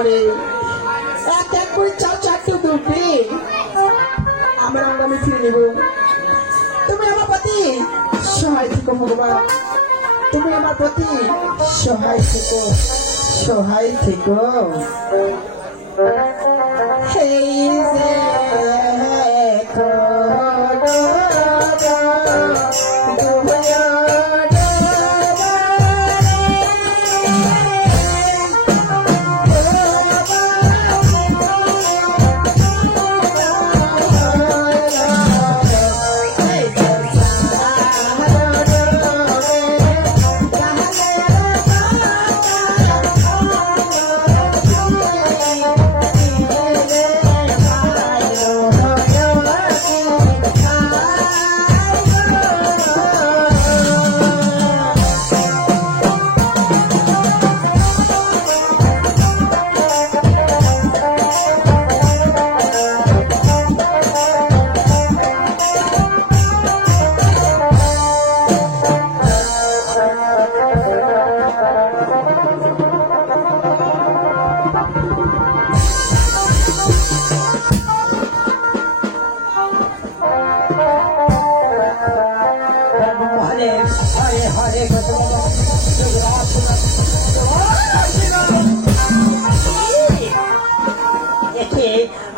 করে এক এক করে চারটে দুটি আমরা আমি ফিরে নেব। তুমি আমার প্রতি সহায় থেকো ভগবান, তুমি আমার প্রতি সহায় থেকো, সহায় থেকো। এই যে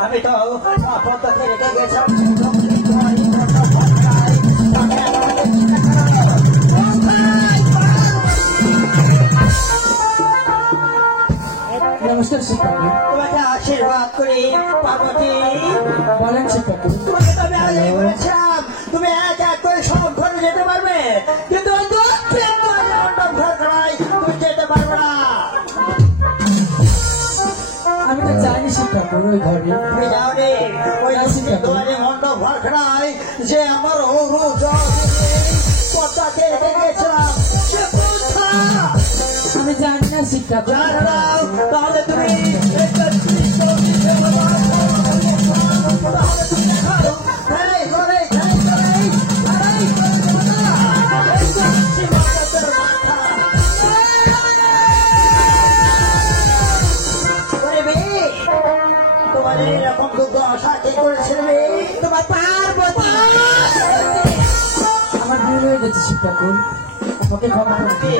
আমি তো পদ্মা ছেড়ে গেছিলাম। নমস্কার শিক্ষক, তোমাকে আশীর্বাদ করি পার্বতী। বলেন শিক্ষক, তোমাকে তো আমি আগে বলেছিলাম তুমি এক এক করে সব ঘরে যেতে পারবে, কিন্তু ঘর করাই তুমি যেতে পারবে না। আমি তো জানি শিক্ষক ওই ঘরে তুমি যাওনি, ওই তোমাদের মণ্ডপ ঘর করাই যে আমার পদ্মাকে দেখেছিলাম সে কোথা আমি জানি না শিক্ষক। তাহলে তুমি তোমাদের এরকম দুর্দশা কি করেছিল তোমার পার্বতী? আমার ভুল হয়ে গেছে শিক্ষক, আমাকে ক্ষমা করতে।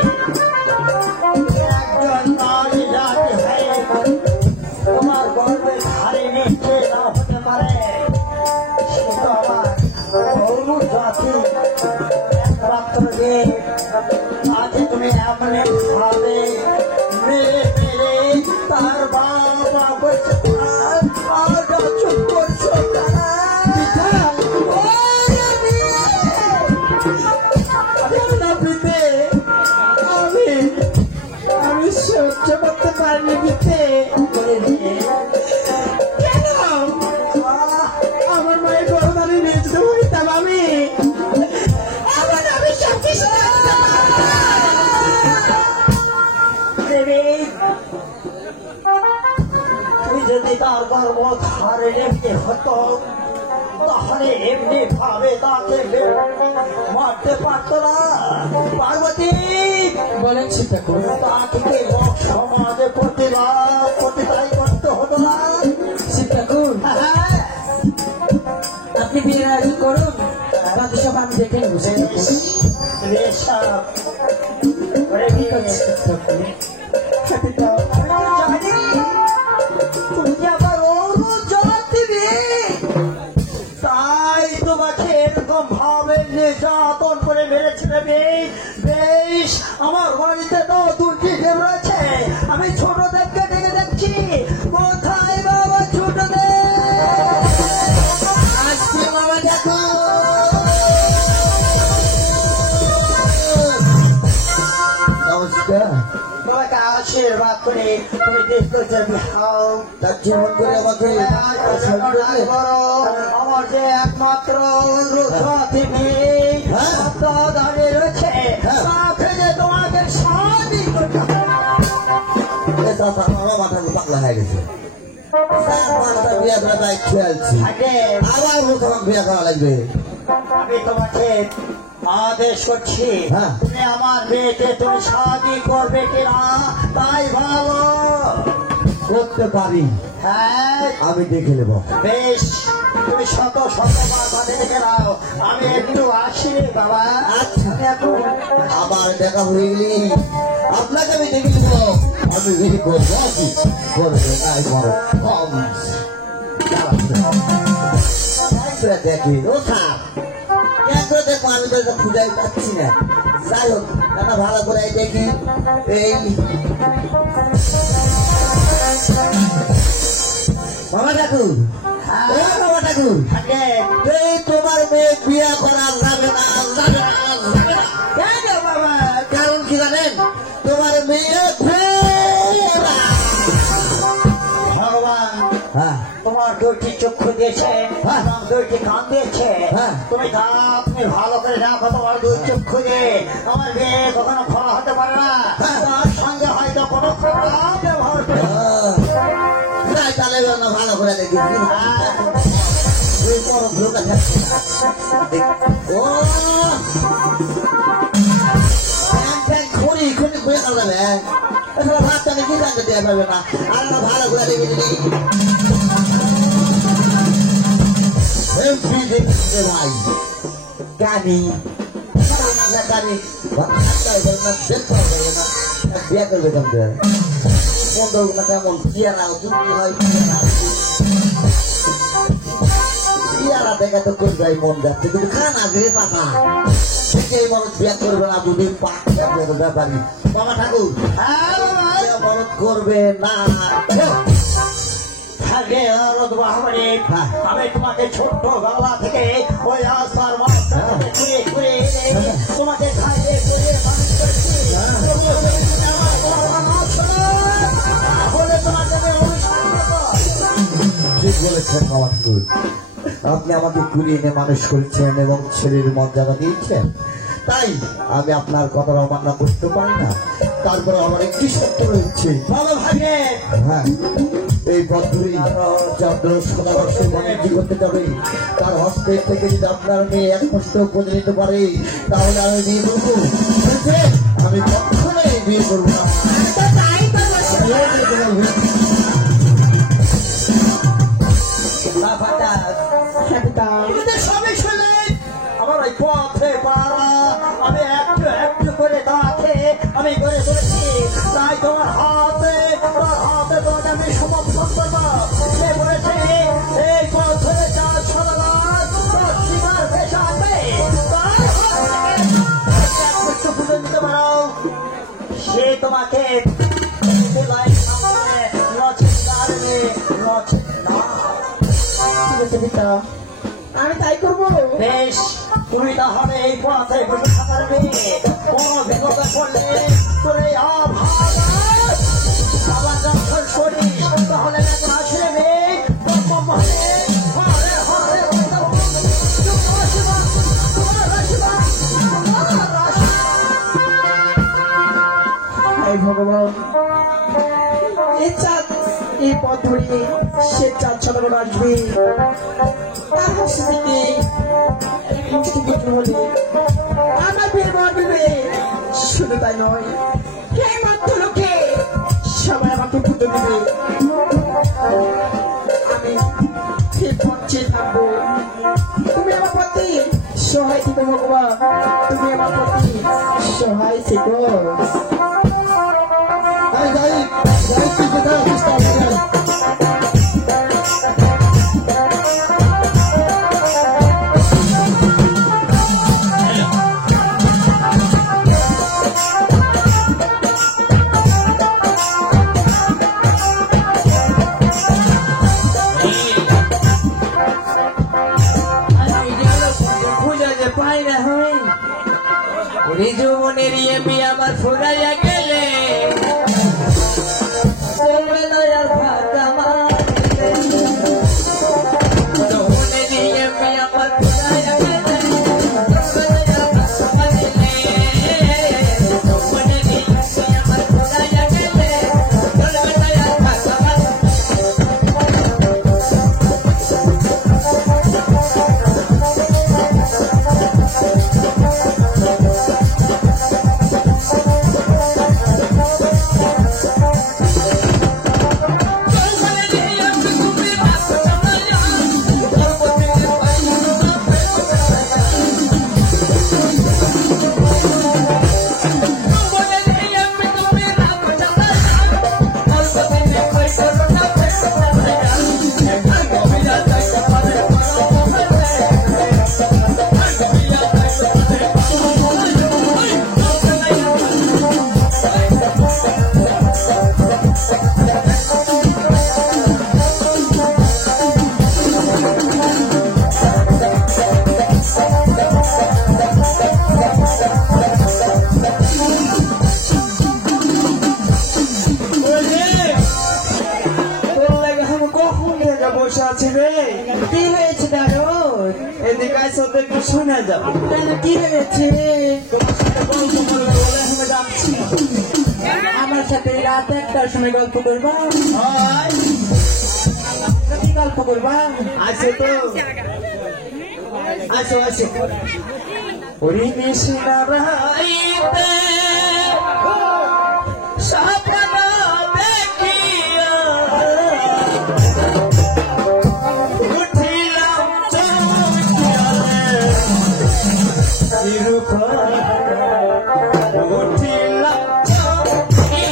তোমার গর্বের ধারে নিচ্ছে না হতে পারে, সে তো আমার গৌর জাতি একমাত্র যে আজ তুমি এমন ভাবে মেরে মেরে তার বাবা বলছে চুপ করছো আমি সহ্য করতে পারিনি বিতে। কেন আমার মায়ের গরদানি নিজ হইতাম আমি সব কিছু তুই যদি তার গর্ব ধারে রেখে হতো তাহলে এমনি ভাবে তাকে মারতে পারত না। পার্বতী বলেন শিক্ষক, তাকে সমাজে প্রতিদায় করতে হতো না। শিক্ষক আপনি বিয়ে রাজি করুন, বাকি সব আমি দেখে বুঝে তুমি যে আবার জবাব দিবি, তাই তোমাকে এরকম ভাবে নির্যাতন করে মেরেছিল। বেশ আমার বাড়িতে তো দুটি দেব রয়েছে, আমি ছোট দেবকে ডেকে দেখছি। কোথায় বাবা ছোট দেব? আজকে বাবা দেখো বাবাকে আশীর্বাদ করে তুমি দেখতে তার জীবন করে আমাকে আমার যে একমাত্র দাঁড়িয়ে রয়েছে তোমাকে স্বাধীন করতে মাথা পাগলা হয়ে গেছে। বিয়ে করা তাই খেয়ালছি, আবার বিয়ে করা লাগবে। আমি তোমাকে আদেশ করছি তুমি আমার মেয়েকে তুমি শাদি করবে কিনা তাই ভালো। করতে পারি হ্যাঁ আমি দেখে নেব। বেশ, তুমি শত শতবার বাঁধে দেখে নাও, আমি একটু আসি রে বাবা। আচ্ছা। আমি এখন আমার দেখা হয়ে গেলি আপনাকে আমি দেখে নেব। আমি বেশি করবো কি করবে তাই বড় কম দেখি ও থাক কেন দেখো আমি তো এটা খুঁজাই পাচ্ছি না। যাই হোক দাদা ভালো করে দেখি এই বাবা ঠাকুর ও বাবা ঠাকুর আগে এই তোমার মেয়ে বিয়ে করা যাবে না যাবে না যাবে না। কেন বাবা? কারণ কি জানেন তোমার মেয়ে ঘোড়া। ভগবান হ্যাঁ তোমার দুইটি চক্ষু দিয়েছে, হ্যাঁ। এবং দুইটি কান দিয়েছে, হ্যাঁ। তুমি তুমি ভালো করে দেখো তোমার দুই চক্ষু দিয়ে আমার বিয়ে কখনো খোলা হতে পারে না। হ্যাঁ। তার সঙ্গে হয়তো কোনো প্রোগ্রাম ব্যবহার করে। তাই তাহলে না ভালো করে দেখি ও খড়ি খড়ি খুঁজে কাটাবে এছাড়া ভাতটা কি জানতে দেওয়া পারবে না। আর ভালো করে দেখি দিদি ভাই কানি কানি বিয়ে করবে কেমন বন্ধুগুলো কেমন পিয়ারা হয় পিয়ারা দেখে তো করবে মন যাচ্ছে কিন্তু খানা দিয়ে পাতা সেই মানুষ বিয়ে করবে না যদি ব্যাপারী বাবা ঠাকুর হ্যাঁ বাবা। মনত করবে না আগে রোদ বাহারি, হ্যাঁ। আমি তোমাকে ছোট্ট গলা থেকে ওই আসার মাছটা ঘুরে ঘুরে এনে তোমাকে খাইয়ে দিয়ে মানুষ করেছি। তবুও তুমি যদি আমার কথা না শোনো, তাহলে তোমাকে আমি অনুষ্ঠান দেবো। ঠিক বলেছেন বাবা ঠাকুর আপনি আমাকে কুড়িয়ে এনে মানুষ করেছেন এবং ছেলের মর্যাদা দিয়েছেন তাই আমি আপনার কথা অমান্য করতে পারি না। তারপরে আমার একটি সত্য রয়েছে বাবা ভাইরে, হ্যাঁ এই পদ্ধতি সদাবর্ষে বাণিজ্য করতে যাবে তার হস্তের থেকে যদি আপনার মেয়ে এক কষ্ট করে নিতে পারে তাহলে আমি বিয়ে করবো বুঝছেন? আমি কখনোই বিয়ে করবো না। এদের সবই শুনলেন। আমার ওই পথে পারা আমি একটু একটু করে দাঁড়াতে আমি করে তুলেছি, তাই তোমার হাতে তোমাকে আমি সমর্থন করবো। সে বলেছে এই পথ ধরে যা সরলার তার সীমার পেশা আছে, তার হাত থেকে একটু খুঁজে নিতে পারো। সে তোমাকে সেলাই সামনে নচেত কারণে নচেত না। আমি তাই করবো। বেশ, তুমি তাহলে এই পথে বসে থাকার মেয়ে কোন বিপদে পড়লে তোরে আবার যখন করিস তাহলে নাকি আসলে মেয়ে হাই ভগবান এই চাঁদ এই পথ ধরিয়ে সে চাঁদ সকালে আসবে তার হাসি থেকে আমার বিয়ে বাড়বে। শুধু তাই নয় কে মাত্র লোকে সবাই আমাকে পুজো দেবে। আমি সে পথে থাকবো। তুমি আমার প্রতি সহায় থেকে ভগবান, তুমি আমার প্রতি সহায় থেকে। যাই তুই কোথায় অবস্থা রিজুমনের এমবি আমার ফুরাইয়া গেলে আর ফাঁকা মারলে রিজুমনের এমবি আমার ফুরাইয়া গেলে আমার ফুরাইয়া গেলে আর ফাঁকা শুনে যাও। কেন কি হয়েছে? তোমার সাথে গল্প করবে বলে আমি যাচ্ছি। আমার সাথে রাত 1টার সময় গল্প করবা? হয়, কি গল্প করবা? আছে তো। আসো আসো। ওরে মিশিনা রাইতে স্বপ্ন দেখিয়া উঠিলাম চমকিয়া উঠিলাম চমকিয়া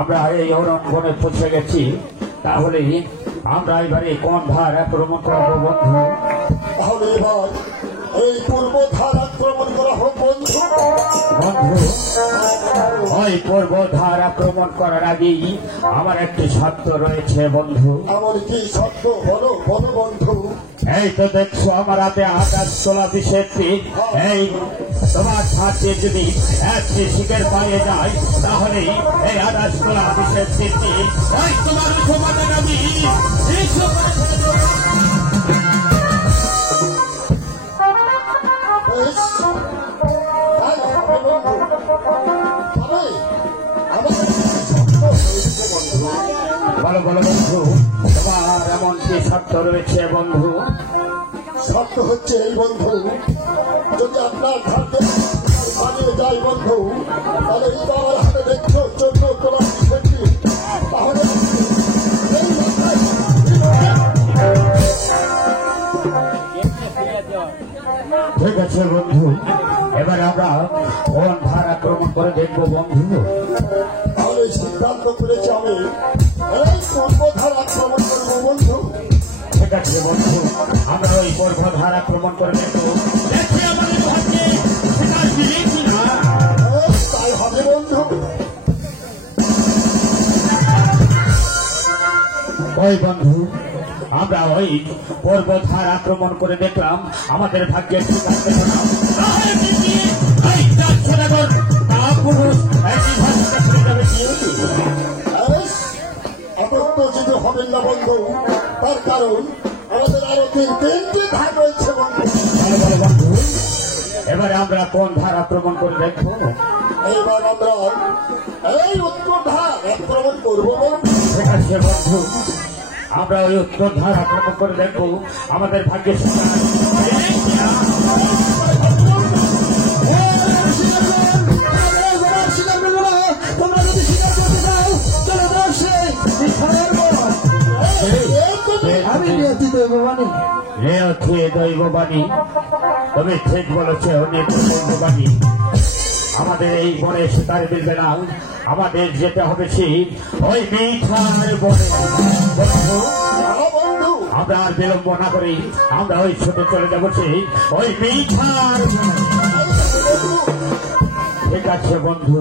আমরা এই অরণ্যে পৌঁছে গেছি, তাহলে আমরা এবারে কোন ধার আক্রমণ করবো বন্ধু? তাহলে এবার এই পূর্ব ধার আক্রমণ করা হোক বন্ধু। বন্ধু, ওই পূর্ব ধার আক্রমণ করার আগেই আমার একটি শর্ত রয়েছে বন্ধু। এমন কি সত্য বলো বলো বন্ধু। এই তো দেখছো আমার হাতে আকাশ তোলা বিষয়টি, এই তোমার সাথে যদি একটি শিখের পায়ে যায় তাহলে এই আকাশ তোলা বিষয়টি ওই তোমার সমাধান আমি বেশ, তাই হবে বন্ধু। তবে আমার সত্য হয়েছে বন্ধু। বলো বলো বন্ধু, তোমার এমন কি শর্ত রয়েছে বন্ধু? সত্য হচ্ছে এই বন্ধু, যদি আপনার ধারকে পালিয়ে যায় বন্ধু, তাহলে এই তো আমার হাতে দেখছো 14 তোলা বিষয়টি, তাহলে এই মাথায় আছে বন্ধু, এবার আমরা কোন ধার আক্রমণ করে দেখবো বন্ধু। আমি সিদ্ধান্ত করেছি আমি এই পূর্বধার আক্রমণ করবো বন্ধু। ঠিক আছে বন্ধু, আমরা ওই পর্বধার আক্রমণ করে দেখবো, দেখি আমাদের ভাগ্যে শিকার মিলে কিনা। তাই হবে বন্ধু। ওই বন্ধু, আমরা ওই পর্বধার আক্রমণ করে দেখলাম আমাদের ভাগ্যের শিকার পেল না। তাহলে কি দিয়ে এই চার সদাগর কাপুরুষ একই ভাষাটা চলে যাবে কি? আবদ্ধ যদি হবেন না বন্ধু, তার কারণ আমাদের আরো তিনটি ধার রয়েছে বন্ধু। ভালো ভালো বন্ধু, এবারে আমরা কোন ধার আক্রমণ করে দেখবো। এইবার আমরা এই উত্তর ধার আক্রমণ করবো বন্ধু। ঠিক আছে বন্ধু, আমরা ওই উত্তর ধার আক্রমণ করে দেখবো আমাদের ভাগ্যের শিকার মিলে কিনা। তোমরা যদি স্বীকার করতে চাও চলো দর্শক আমি নিয়তি দৈববাণী। দৈববাণী, তবে ঠিক বলেছে অনেক দৈববাণী। আমাদের এই বনে শিকার মিলবে না, আমাদের যেতে হবে সেই ওই মিঠার বনে। বন্ধু আমরা আর বিলম্ব না করি আমরা ওই ছুটে চলে যাবো সেই ওই মিঠার বনে। ঠিক আছে বন্ধু।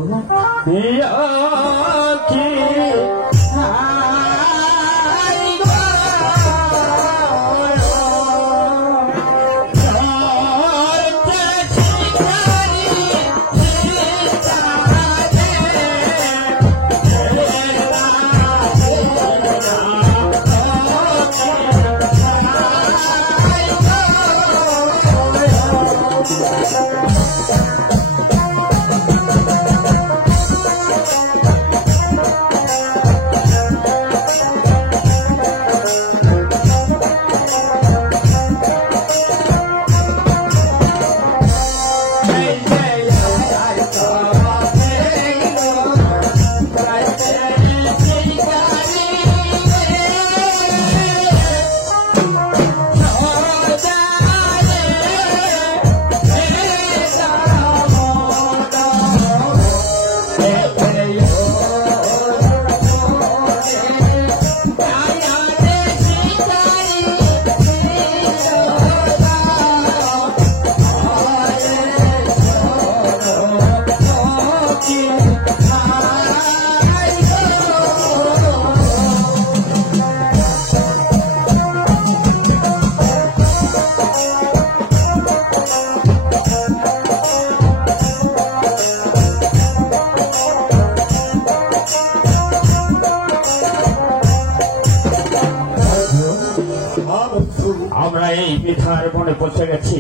আমরা এই মিঠার বনে পৌঁছে গেছি,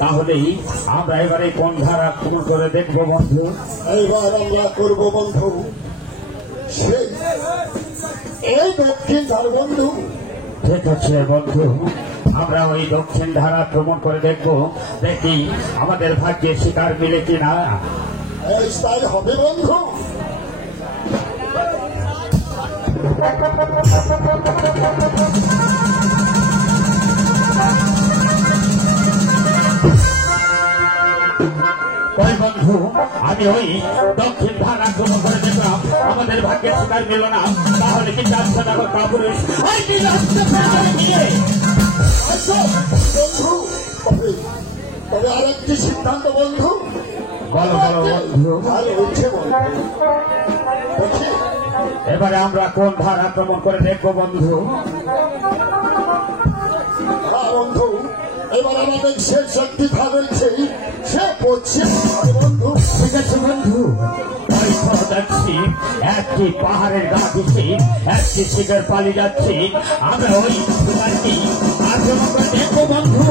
তাহলেই আমরা এবারে কোন ধার আক্রমণ করে দেখবো বন্ধু। এইবার আমরা করবো বন্ধু সেই এই দক্ষিণ ধার বন্ধু। ঠিক আছে বন্ধু, আমরা ওই দক্ষিণ ধারা আক্রমণ করে দেখবো, দেখি আমাদের ভাগ্যে শিকার মিলে কিনা। এই তাই হবে বন্ধু। ওই বন্ধু, আমি ওই দক্ষিণ ধার আক্রমণ করে দেখলাম আমাদের ভাগ্যের শিকার মিল না। তাহলে কি চার সদাগর কাপুরুষ ওই কি রাস্তা পেয়ে গিয়ে আচ্ছা বন্ধু, তবে আরেকটি সিদ্ধান্ত বন্ধু। বলো বলো বন্ধু, ভালো হচ্ছে বন্ধু। দেখি এবারে আমরা কোন ধার আক্রমণ করে দেখবো বন্ধু। বন্ধু এবার আমাদের শেষ শক্তি ভাবেছে সে পড়ছে বন্ধু। ঠিক আছে বন্ধু, ওই তো দেখছি একটি পাহাড়ের গা ঘেঁষে একটি শিকার পালিয়ে যাচ্ছে। আমরা ওই শিকারটি আক্রমণ করে দেখবো বন্ধু।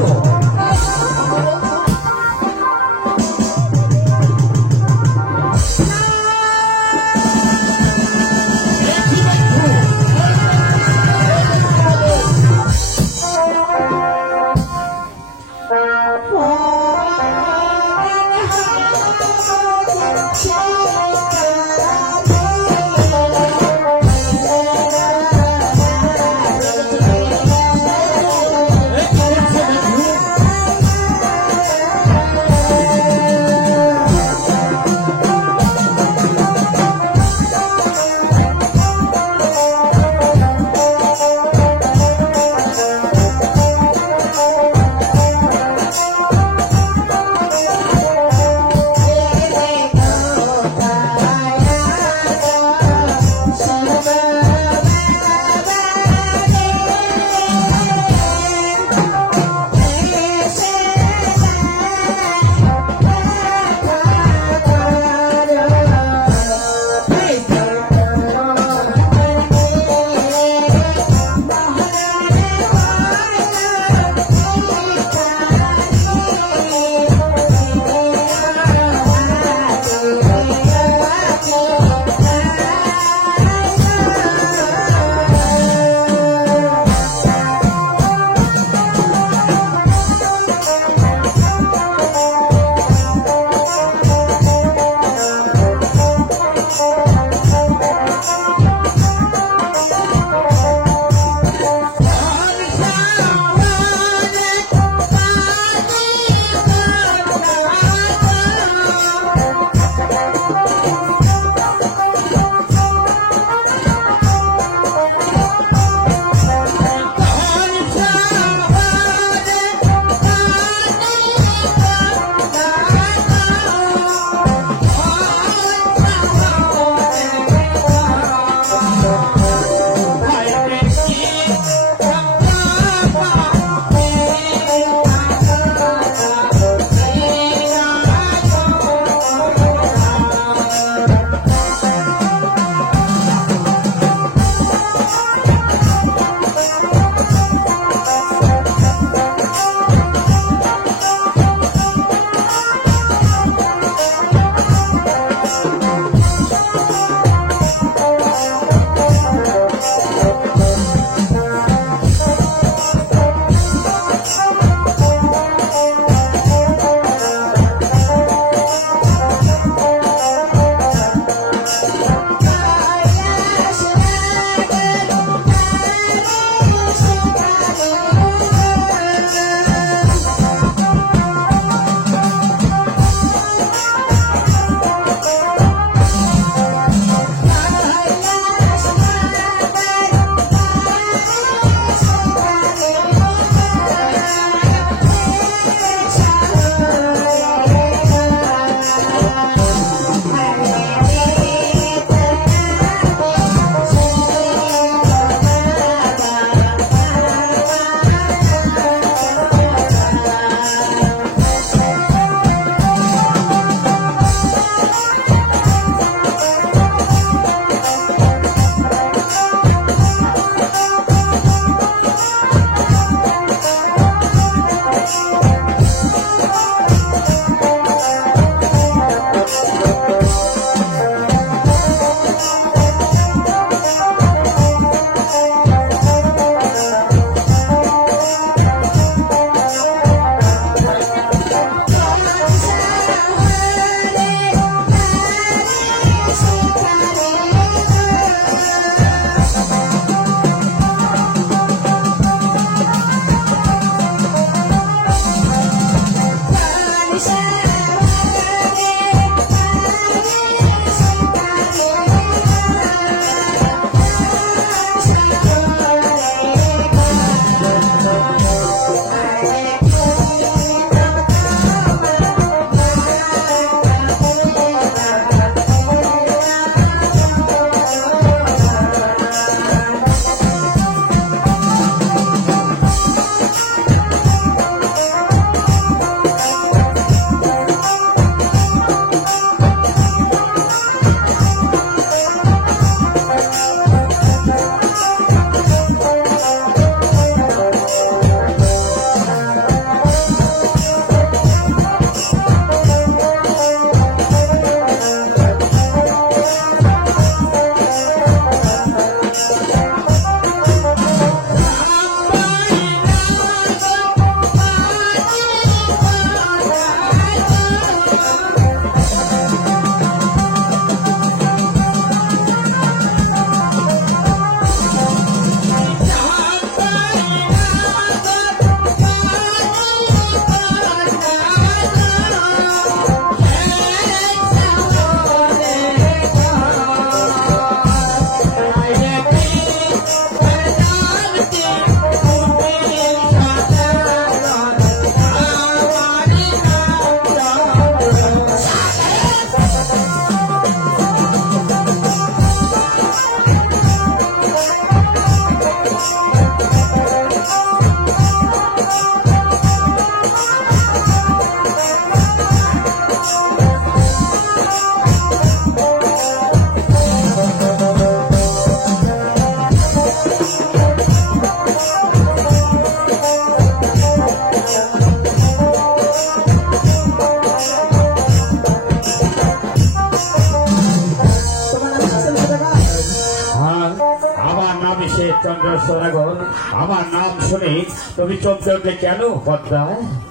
অনামিষে চন্দ্র সোনাগর, আমার নাম শুনে তুমি চমকে উঠলে কেন পদ্মা?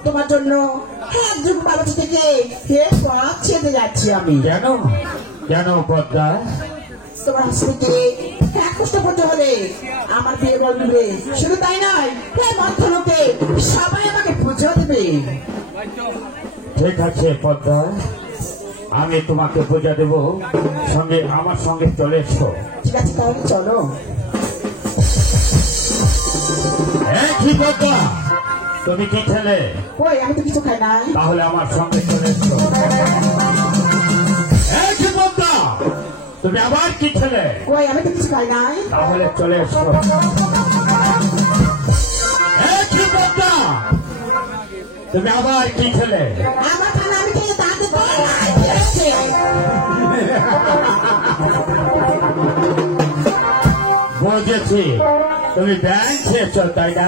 তোমার জন্য এক যুগ মানুষ থেকে পথ ছেড়ে যাচ্ছি আমি। কেন কেন পদ্মা? তোমার কাছ থেকে এক কষ্ট করতে হলে আমার বিয়ে বলবে, শুধু তাই নয় এই মধ্য লোকে সবাই আমাকে পুজো দেবে। ঠিক আছে পদ্মা, আমি তোমাকে পূজা দেব, সঙ্গে আমার সঙ্গে চলে এসো। ঠিক আছে তাহলে চলো। কি পদ্মা, তুমি কি ছেলে? কই আমি তো কিছু খাই নাই। তাহলে আমার সঙ্গে চলে এসো। কি পদ্মা, তুমি আবার কি ছেলে? কই আমি তো কিছু খাই নাই। তাহলে চলে এসো। কি পদ্মা, তুমি আবার কি ছেলে? আমার খানা আমি খেয়ে তাতে বুঝেছি, তুমি ব্যাংক খেয়েছ তাই না?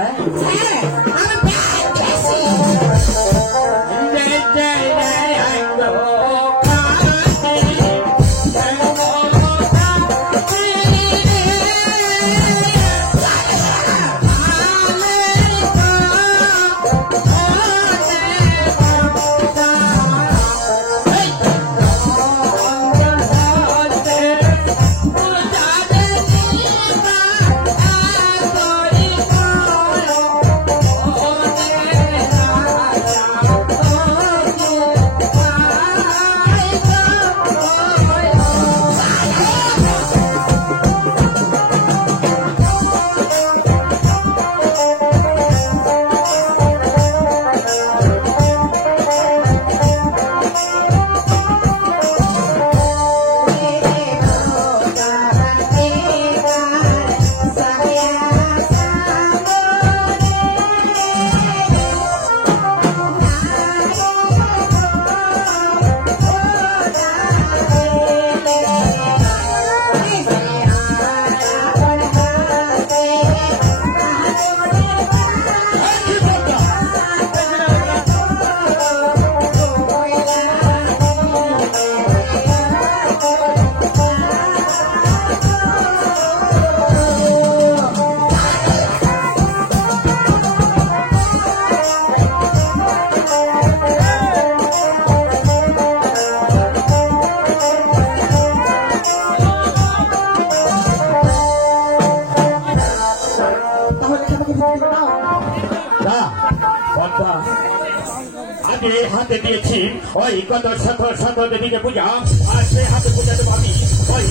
আমি হাতে দিয়েছি ওই কত শত শত দেবীকে পূজা, আর সে হাতে পূজা দেবো আমি ওই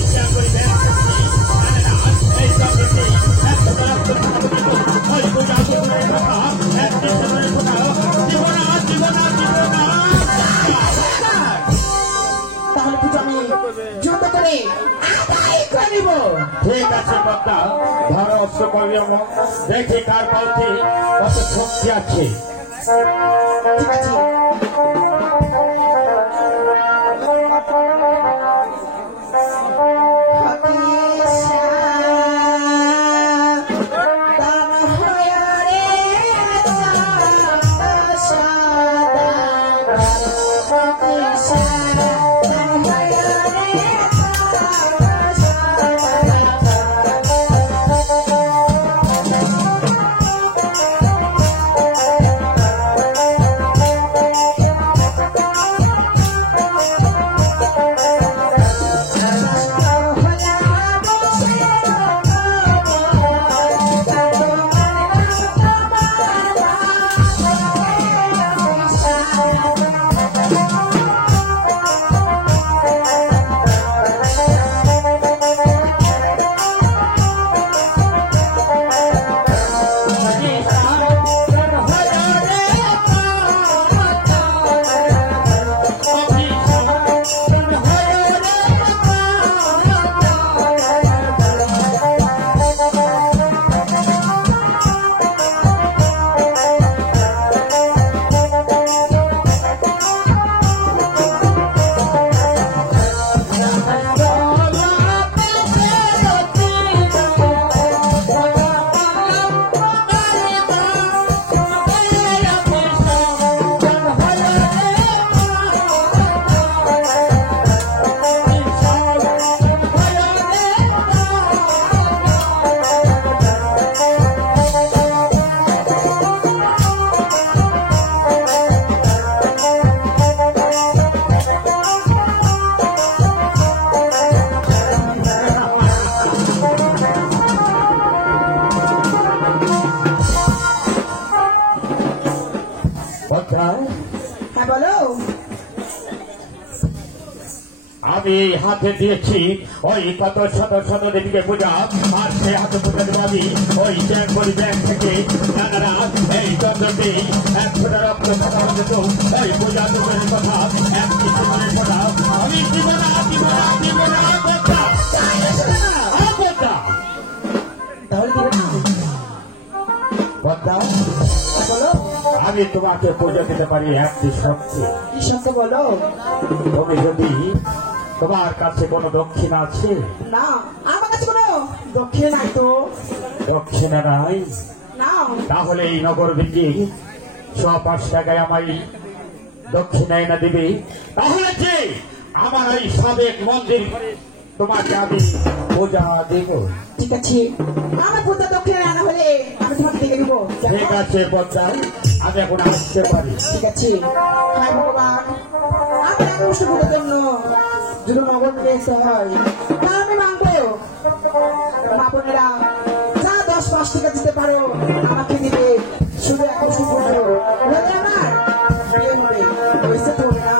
তাহলে পুজো আমি যুদ্ধ করে আদায় করে নিব। ঠিক আছে পদ্মা, ধরো অস্ত্র করিও দেখি কার পাউতে কত শক্তি আছে। ঠিক আছে। আমি এই হাতে দিয়েছি ওই কত শত শত দেবীকে পূজা, আর সে হাতে পূজা দেবো আমি ওই ব্যাগ করি ব্যাগ থেকে নানারা এই চন্দ্রটি 100 রক্ত কথা যেত এই পূজা দেবের কথা এক জীবনের কথা আমি জীবনা জীবনা জীবনা কথা তাহলে দিবে না? কথা বলো, আমি তোমাকে পূজা দিতে পারি একটি শক্তি। কি সত্য বলো? তুমি যদি তোমার কাছে কোনো দক্ষিণা আছে? না, আমার কাছে কোনো দক্ষিণ নাই তো। দক্ষিণা নাই? না, তাহলে এই নগর ভিত্তি 105 টাকায় আমায় দক্ষিণা এনে দিবি। তাহলে যে আমার এই সাবেক মন্দির তোমাকে আমি পূজা দেব। ঠিক আছে, আমার পূজা দক্ষিণ আনা হলে আমি তোমাকে দিয়ে দিব। ঠিক আছে পদ্মা, আমি এখন আসতে পারি। ঠিক আছে, হায় ভগবান, আমি একমুষ্ট ভোটের জন্য যদি নগর পেয়েছে হয় তা আমি মানবো। মা বোনেরা যা 10-5 টাকা দিতে পারো আমাকে দিবে, শুধু একমুষ্ট ভোট আমার বিয়ে হবে, পয়সা তো হবে না।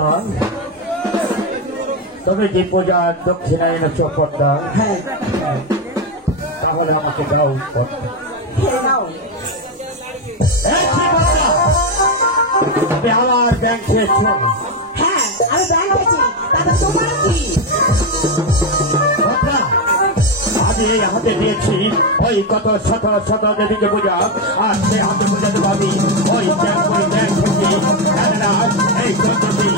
পদ্মা, তবে যে পূজার দক্ষিণায় এনেছ পদ্মা, হ্যাঁ তাহলে আমাকে দাও পদ্মা। খেয়ে নাও। এই কি পদ্মা? তুমি আমার ব্যাংক খেয়েছ। হ্যাঁ আমি ব্যাংক খেয়েছি, তাতে তোমার কি? পদ্মা, আমি এই হাতে দিয়েছি ওই কত শত শত দেবীকে পূজা, আর সে হাতে পূজাতে পাবি ওই ব্যাংক থেকে এই চন্দ্রটি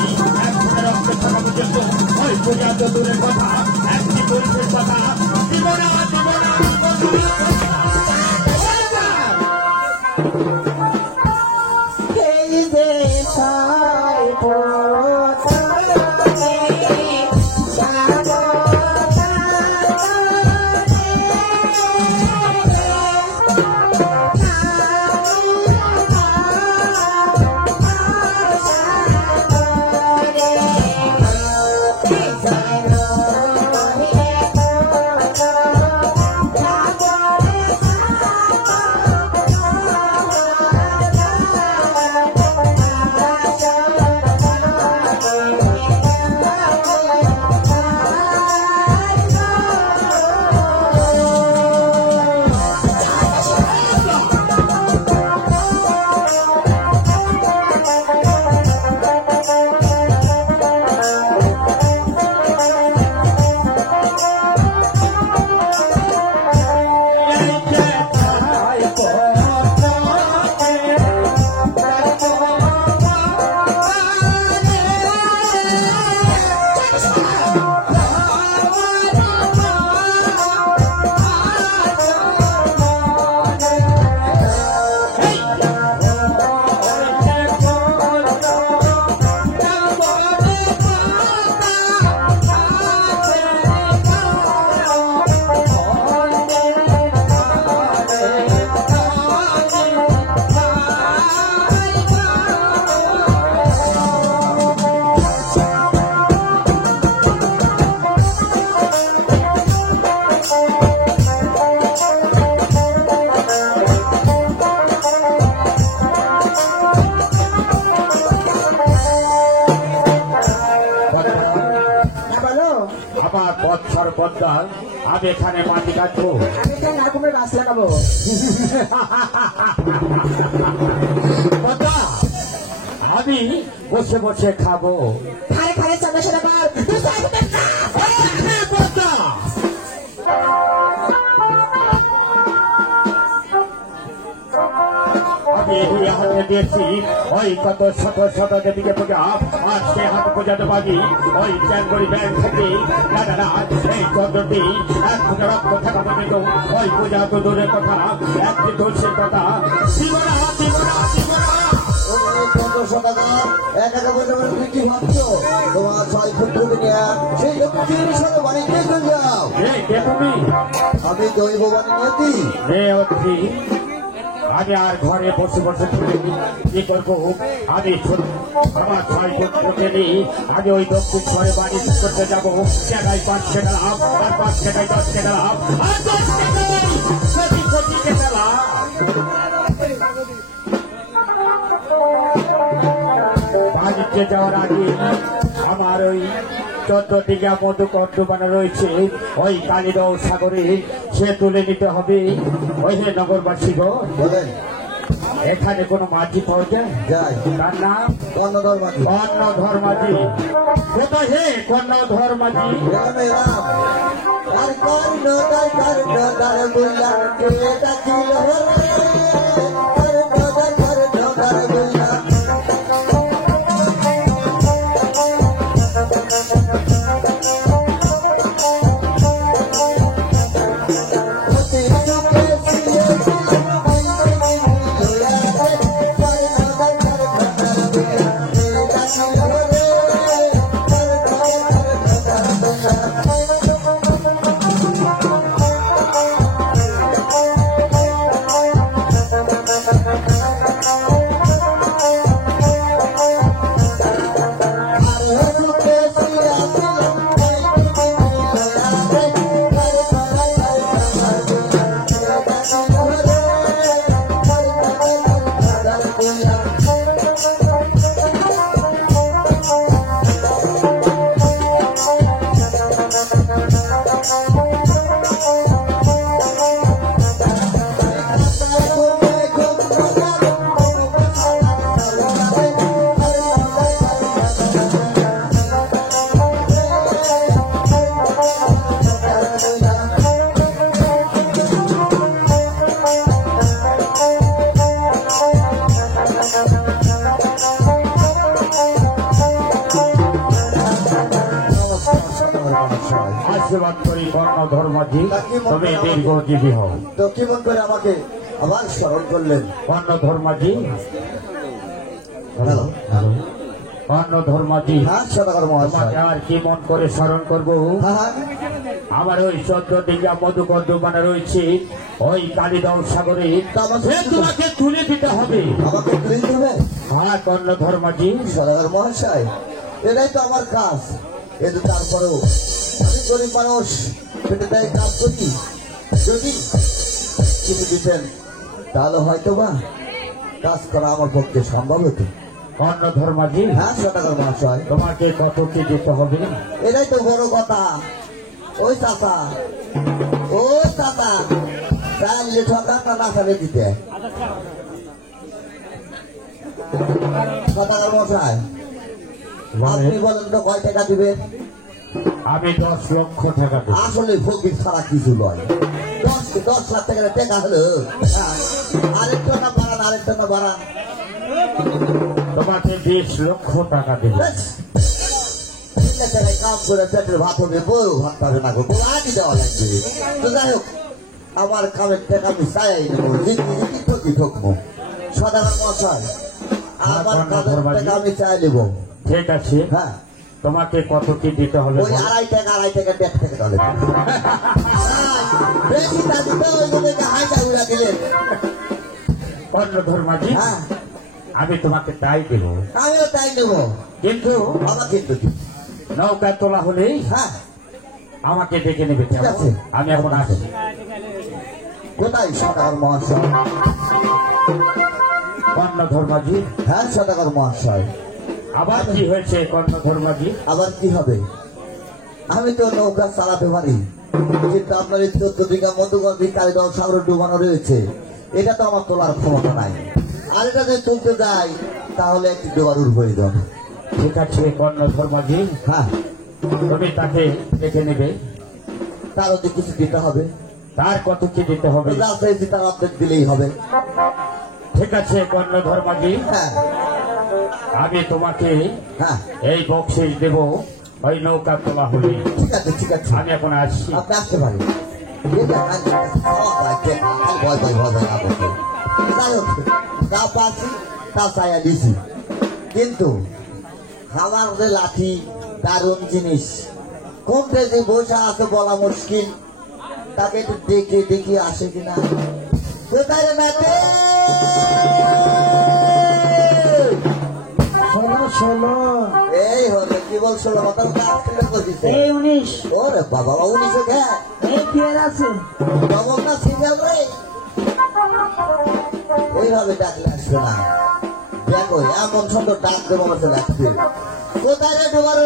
1 রক্ত থাকা পর্যন্ত ওই পূজা তো দূরের কথা, একটি পুরুষের কথা দিব না, দিব না, দিব না। এই যে ছাই পথে যাব আমার পথর পদ্মা, আমি এখানে মাটি কাটবো। আমি এখানে নারকেলের গাছ লাগাবো। পদ্মা, আমি বসে বসে খাবো। খারে খারে চন্দ্রশেখর বার পদ্মা, আমি এই হাতে দিয়েছি ওই কত শত শত দেবীকে পূজা, আর সে হাতে পূজাতে পারি ওই চ্যাঙ্গুড়ি ব্যাংক থেকে দাদারা এই চন্দ্রটি 1 রক্ত থাকা পর্যন্ত ওই পূজা তো দূরের কথা, একটি তুলসীর কথা দিব না, দিব না, দিব না। তুমি কি ভাবছো? তোমার 6 ফুট ভূমি নিয়ে সেই দক্ষিণ সাথে বাড়িতে চলে যাও। কে তুমি? আমি দৈব বাণী নিয়তি। অতি আমি আর ঘরে বসে বসে কি করবো? আমি আমার 6 ফুট ভূমি নিয়ে আমি ওই দক্ষিণ ঘরে বাড়ি করতে যাবো। টাকায় 5 টাকা লাভ, আর 5 টাকায় 10 টাকা লাভ, আর 10 টাকায় কোটি টাকা লাভ। বাড়িতে যাওয়ার আগে আমার ওই 14টিকা মধুকর্ড বানা রয়েছে ওই কালিদাও সাগরে, সে তুলে নিতে হবে। ওই যে নগরবাসী গো, বলেন এখানে কোনো মাঝি পাওয়া যায়? যাই তার নাম কর্ণধর মাঝি। কর্ণধর মাঝি। কোথায় হে কর্ণধর মাঝি? রামে রাম আর কর্ণধর বললা কে ডাকিল রে, কর্ণধর বললা। আশীর্বাদ করি কর্ণধর মাঝি, তুমি দীর্ঘজীবী হও। তো কি মন করে আমাকে আবার স্মরণ করলেন? কর্ণধর মাঝি, হ্যালো, কর্ণধর মাঝি, হ্যাঁ সদাগর মহাশয়। তোমাকে আর কি মন করে স্মরণ করবো? হ্যাঁ হ্যাঁ, আমার ওই 14 দিঘা মধুকর দোকানে রয়েছে ওই কালীদল সাগরে, সে তোমাকে তুলে দিতে হবে। আমাকে তুলে দিতে হবে? হ্যাঁ কর্ণধর মাঝি, সদাগর মহাশয়, এটাই তো আমার কাজ। কিন্তু তারপরেও আমি গরিব মানুষ, পেটে তাই কাজ করি। যদি কিছু দিতেন তাহলে হয়তো বা কাজ করা আমার পক্ষে সম্ভব হতো। কর্ণধর মাঝি, হ্যাঁ সদাগর মহাশয়, তোমাকে কত কি দিতে হবে? এটাই তো বড় কথা। ওই চাচা, ওই চাচা চাইলে ঠকা না চালে দিতে। সদাগর মহাশয়, আপনি বলেন তো কয় টাকা দিবেন? আমি 10 লক্ষ টাকা দেব। আসলে ফকির ছাড়া কিছু নয়। 10 লাখ টাকা টাকা হলো। হ্যাঁ, আরেকটা না বাড়ান, আরেকটা না বাড়ান। তোমাকে 20 লক্ষ টাকা দেব। ব্যাস। ঠিক আছে, এই কাম করে পেটের ভাত হবে, বউ ভাত পাবে না গো, বউ আগে দেওয়া লাগবে। তো যাই হোক, আমার কামের টাকা আমি চাই নেবো, জিতি ঠকি ঠকবো। সদাগর মহাশয়, আমার কামের টাকা আমি চাই নেবো। ঠিক আছে, হ্যাঁ, তোমাকে কত কি দিতে হবে? ওই আড়াই টাকা 1.5 টাকা তাহলে বেশি তা দিতে ওই বলে হাইটা উড়া দিলেন। কর্ণধর মাঝি, হ্যাঁ, আমি তোমাকে তাই দেব, আমিও তাই নেবো। কিন্তু আমাকে একটু দিন। নৌকা তোলা হলেই হ্যাঁ, আমাকে ডেকে নেবে। ঠিক আছে। আমি এখন আসি। কোথায় সদাগর মহাশয়? কর্ণধর মাঝি, হ্যাঁ সদাগর মহাশয়, আবার কি হয়েছে? কর্ণধর মাঝি, আবার কি হবে? আমি তো নৌকা চালাতে পারি, কিন্তু আপনার এই 14 বিঘা মধুকর কালীদল সাগর ডুবানো রয়েছে, এটা তো আমার তোলার ক্ষমতা নাই। আর এটা যদি তুলতে যাই তাহলে একটি ডোবারুর হয়ে যাবে। ঠিক আছে কর্ণধর মাঝি, হ্যাঁ, তুমি তাকে ডেকে নেবে। তার অতি কিছু দিতে হবে। তার কত কি দিতে হবে? যা চাইছি তার অর্ধেক দিলেই হবে। ঠিক আছে কর্ণধর মাঝি, হ্যাঁ আমি তোমাকে হ্যাঁ, এই বকশিস দেব ওই নৌকা তোলা হলে। ঠিক আছে ঠিক আছে, আমি এখন আসছি। আপনি আসতে পারেন। ভয় ভয় ভয় ভয় না করতে। যাই হোক, যা পাচ্ছি তা চাইয়া দিছি, কিন্তু আমার যে লাঠি দারুণ জিনিস, কোনটা যে বসে আছে বলা মুশকিল। তাকে একটু দেখে দেখি আসে কিনা। কোথায় রে নাতে? ষোলো এই হলে কি বল 16 কথা বলছিস? এই 19 ওরে বাবা, 19 ঘ্যা এই পেয়ার আছে। কেমন না সিরিয়াল রে? এইভাবে ডাকলে আসবে না। দেখো এমন সুন্দর ডাক দেবো আমার লাগছে। কোথায় রে তোমার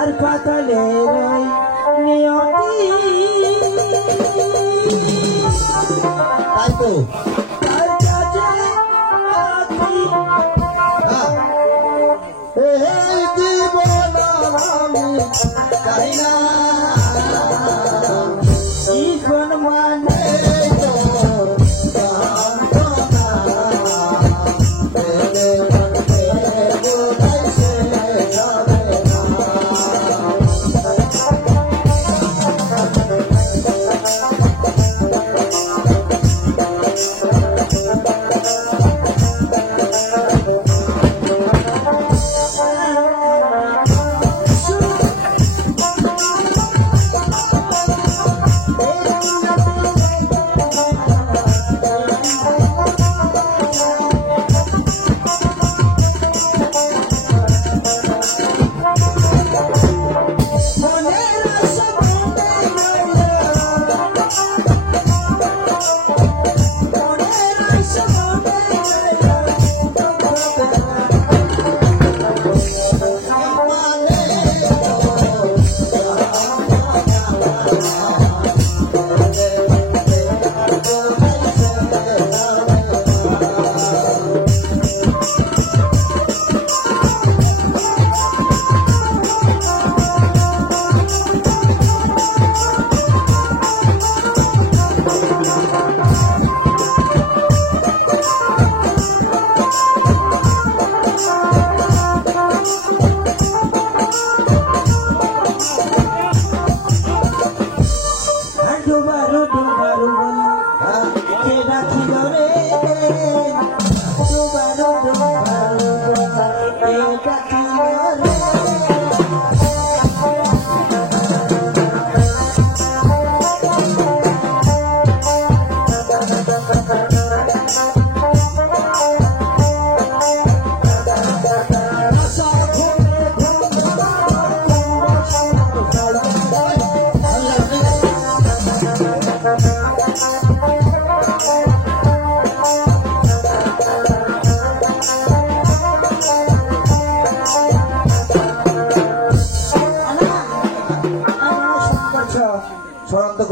আর পাতালে নিয়তি তাই তো তার কাছে আছি। হ্যাঁ। এই জীবন আমি চাই না, জীবন মানে এই তো যন্ত্রণা, প্রেমে মনকে বোঝাইছে যাবে না।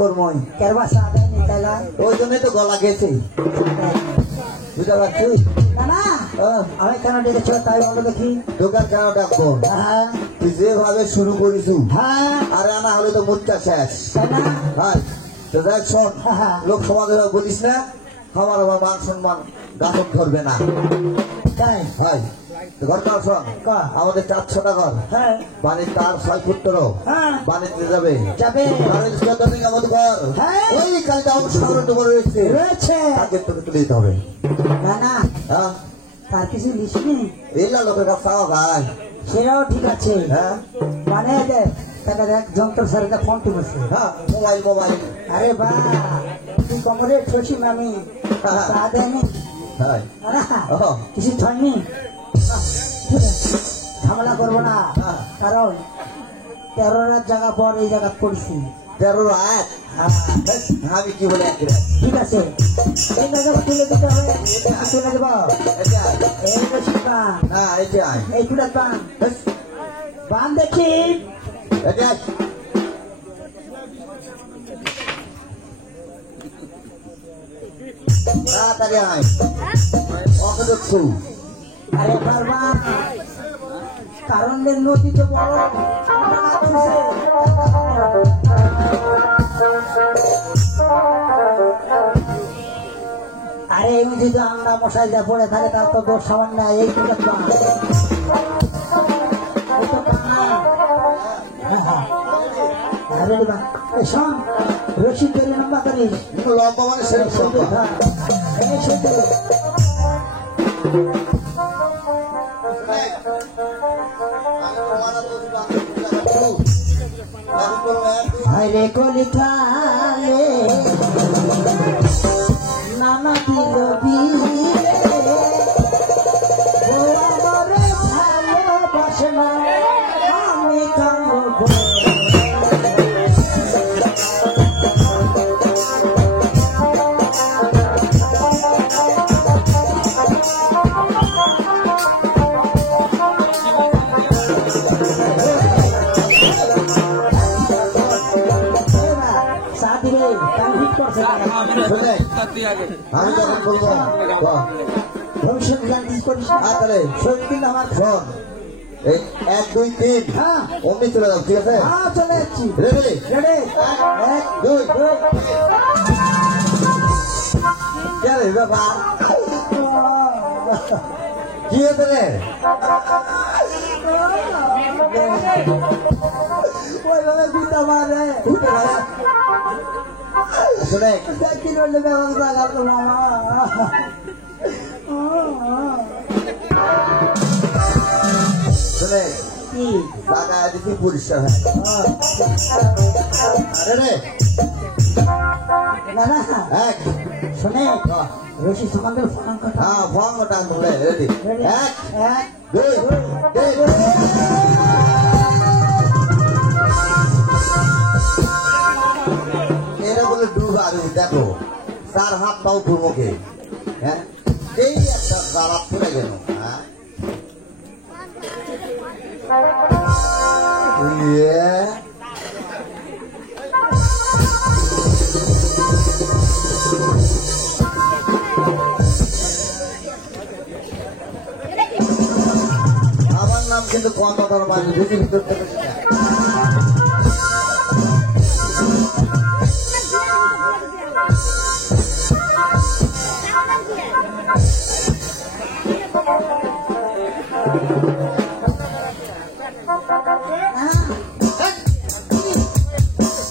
করবই। কেরবা চা দেয়নি তাইলা ওই জন্যই তো গলা গেছে, বুঝতে পারছিস? না না আমি কেন ডেকেছ তাই বলো দেখি। দোকান কেন ডাকবো? হ্যাঁ তুই যেভাবে শুরু করিস, হ্যাঁ আরে না হলে তো মুখটা শেষ। তাই না হ্যাঁ, তো দেখ শোন, হ্যাঁ। লোক সমাজে বলিস না আমার আবার মান সম্মান গাছক ধরবে না। তাই ভাই ঘরটা শোন, কা? আমাদের 4-6টা ঘর, হ্যাঁ বাণীর তার 6 ফুটরো হ্যাঁ বাণিজ্য যাবে। যাবে বাণিজ্য আমাদের ঘর, হ্যাঁ। ওই কালটা অনুষ্ঠান রয়েছে, রয়েছে তাকে তোকে তুলে দিতে হবে। না না হ্যাঁ, তার কিছু লিখবি এইলা লোকের কাছে চাওয়া ভাই। সেটাও ঠিক আছে হ্যাঁ মানে দেখ তাকে দেখ যন্ত্র সারিতে ফোন টিপেছে হ্যাঁ, মোবাইল মোবাইল। আরে বা তুই কমরে ঠেছি আমি চা দেয়নি হ্যাঁ না, ও। কিছু ছয়নি ঝামেলা করবো না হ্যাঁ। কারণ 13 রাত জায়গা পর এই জায়গা পড়ছি 13 রাত। হ্যাঁ, আমি কি বলে এক রাত? ঠিক আছে এই জায়গা তুলে দিতে হবে তুলে দেবো এটা এই বেশি বান না, এটা এই কুড়া বান বান দেখি এটা তাড়াতাড়ি আয়, ওকে দেখছু। আরে পারবা কারণ নদী তো বড় আরে এই যদি আমরা মশাই যা পড়ে থাকে তার তো দোষ সামান নাই এই তো শোন রশি তৈরি লম্বা করিস লম্বা মানে সেরকম লম্বা। হ্যাঁ এই সেটা হাইরে কলিকালে নানা দিল ভালোবাসে না আমি কান্দ সাদিরে কমপ্লিট করছে শুনে, আমি যখন বলবো বল। ভবিষ্যৎ জানিস করিস না তাহলে শোন কিন্তু আমার শোন, এই 1 2 3 হ্যাঁ অমনি চলে যাও, ঠিক আছে? হ্যাঁ চলে যাচ্ছি রেডি? রেডি 1 2 কে রে বাবা? কি হয়েছে রে? ওইভাবে গুতা মারে উঠে বাবা। শুনে, দেখি রইলে ব্যবস্থা করতো মামা শুনে, কি টাকা দিতে পরিষ্কার হয়। আরে রে, না না 1 শোনে রশি সমান্দের ফোন কথা হ্যাঁ ফোন টান বলে রেডি? রেডি 1 এক 2 এরা বলে ডুবা দেখো, 4 হাত পাও ধুমুকে। হ্যাঁ, এই একটা গালা পড়ে গেল। হ্যাঁ ইয়ে, আমার নাম কিন্তু কত ধর মানে বেশি ভিতর থেকে শিখা।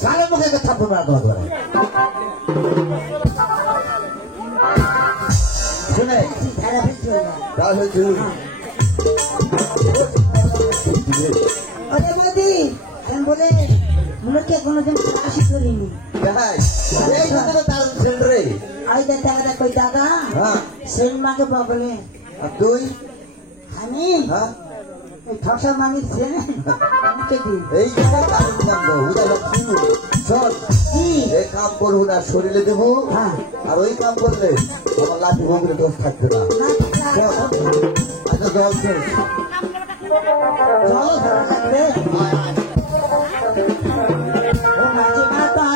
গালের মুখে একটা থাপ্পড় মারা তোমার ঘরে। শুনে, কাল হয়েছে আরে মোদি আমি বলে মুখে কোনোদিন কাশি করিনি দেখাই, এই জন্য তো তার ছেলে রে। আই দেখ টাকা কই টাকা হ্যাঁ, সেই মাকে বলে আর তুই? আমি হ্যাঁ, এই ঠসা মামির ছেলে আমাকে দি এই জন্য কাজ জানবো, বুঝতে পারছি? চল, কি এই কাম করবো না, শরীরে দেবো। হ্যাঁ আর ওই কাম করলে আমার লাঠি ভোগলে দোষ থাকবে না। না চল, আচ্ছা জল শেষ। চল ধরা লাগবে ও মাঝি মাতা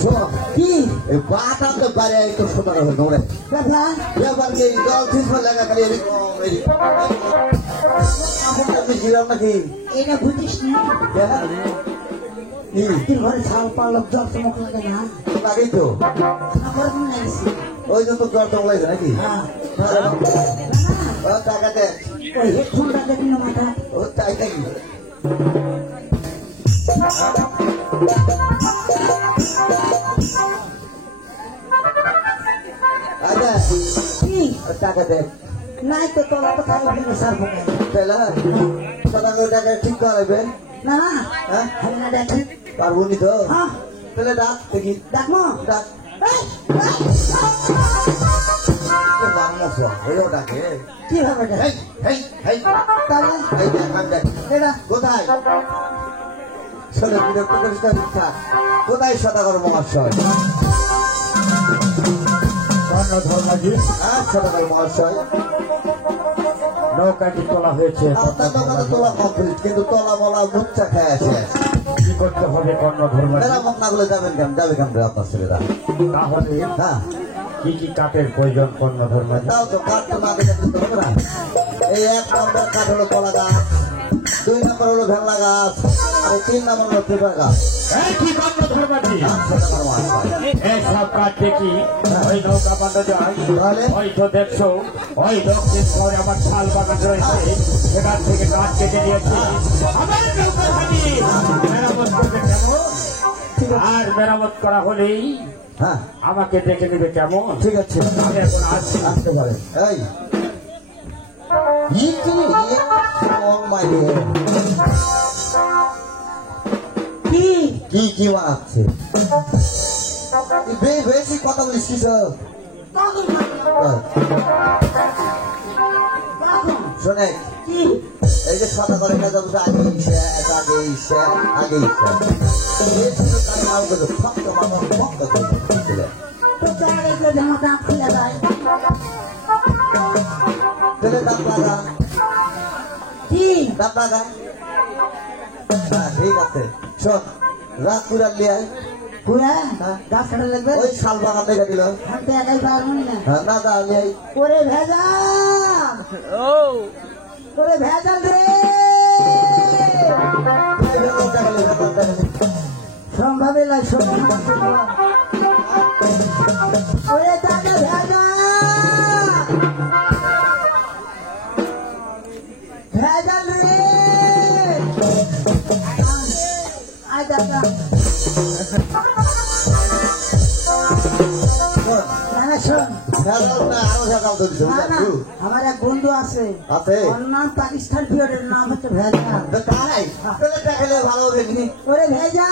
শোন, কি এই বাটা তো বাইরে একটু সোনার হয়ে দৌড়ে দাদা এবার কি জল ফিসফা লাগা খালি এরকম আমি ছিলাম নাকি এটা বুঝিস না কি তুই ঘরে ছাল পালক জল চমক লাগে না লাগেই তো আমার মনে লাগছে ওই জন্য জল তো লাগছে নাকি হ্যাঁ ও টাকা দেন ওই হেডফোনটা দেখি না মাথা ও তাই নাকি আচ্ছা কি ও টাকা দেন নাই তো তোলা তো খাই ভিড়ে সারবো তাহলে সকালে ওই টাকা ঠিক করাবে না না হ্যাঁ আমি না দেখি পারবো নি তো হ্যাঁ তাহলে ডাক দেখি দেখবো ডাক বাংলা সব হয়েও ডাকে কি হবে এটা হেই হেই হেই তাহলে এই দেখ আমি দেখ এটা কোথায় শোনো বিরক্ত করিস না ঠিকঠাক কোথায় সদাগর মহাশয় ধর্মজি হ্যাঁ সদাগর মহাশয় নৌকাটি তোলা হয়েছে আপনার দোকানে তোলা কমপ্লিট কিন্তু তলা মলা মুচ্চা খেয়ে আসে কি করতে হবে কর্ণ ধর্মজি মেরামত না করলে যাবেন কেমন যাবে কেমন আপনার ছেলেরা তাহলে হ্যাঁ কি কি কাঠের প্রয়োজন কর্ণ ধর্মজি তাও তো কাঠ তো না দিলে কিন্তু হবে না এই 1 নম্বর কাঠ হলো কলা গাছ 2 নম্বর হলো ভেলা গাছ আর 3 নম্বর হলো পেঁপা গাছ এই কি কর্ণ ধর্মজি সদাগর মহাশয় এই সব কাঠ দেখি ওই নৌকা বাঁধা যায় তাহলে? ওই তো দেখছো ওই দক্ষিণ শহরে আমার শাল বাগান রয়েছে সেখান থেকে কাঠ কেটে নিয়েছি আমার নৌকা খালি মেরামত করবে কেমন আর মেরামত করা হলেই হ্যাঁ আমাকে দেখে নেবে কেমন ঠিক আছে আমি এখন আসছি আসতে পারে এই কি কি কি বানাচ্ছে বেশি কথা বলিস কি সব তখন তখন শোনে কি এই যে সাদা করে কাজ বলছে আগে ইসে আগে ইসে আগে ইসে এই শুধু কাজ নাও করে ফক্ত মামন ফক্ত করে তো জায়গায় গেলে জামা দাম খুলে যায় তেলে দাম লাগা কি দাম লাগা হ্যাঁ ঠিক আছে শোন রাত পুরা লিয়ে পুরা গাছ কাটা লাগবে ওই শাল বাগান থেকে দিল হাতে একাই পারবো না হ্যাঁ না দা লিয়ে ওরে ভেজা ওরে ভেজা রে সম্ভাবে লাই ওরে দাদা ভেজা ভেজা রে আয় দাদা না শোন আমার এক বন্ধু আছে আছে? ওর নাম পাকিস্তান পিরিয়ডের নাম হচ্ছে ভেজা তাই তোদের দেখালে ভালো হবে কি ওরে ভেজা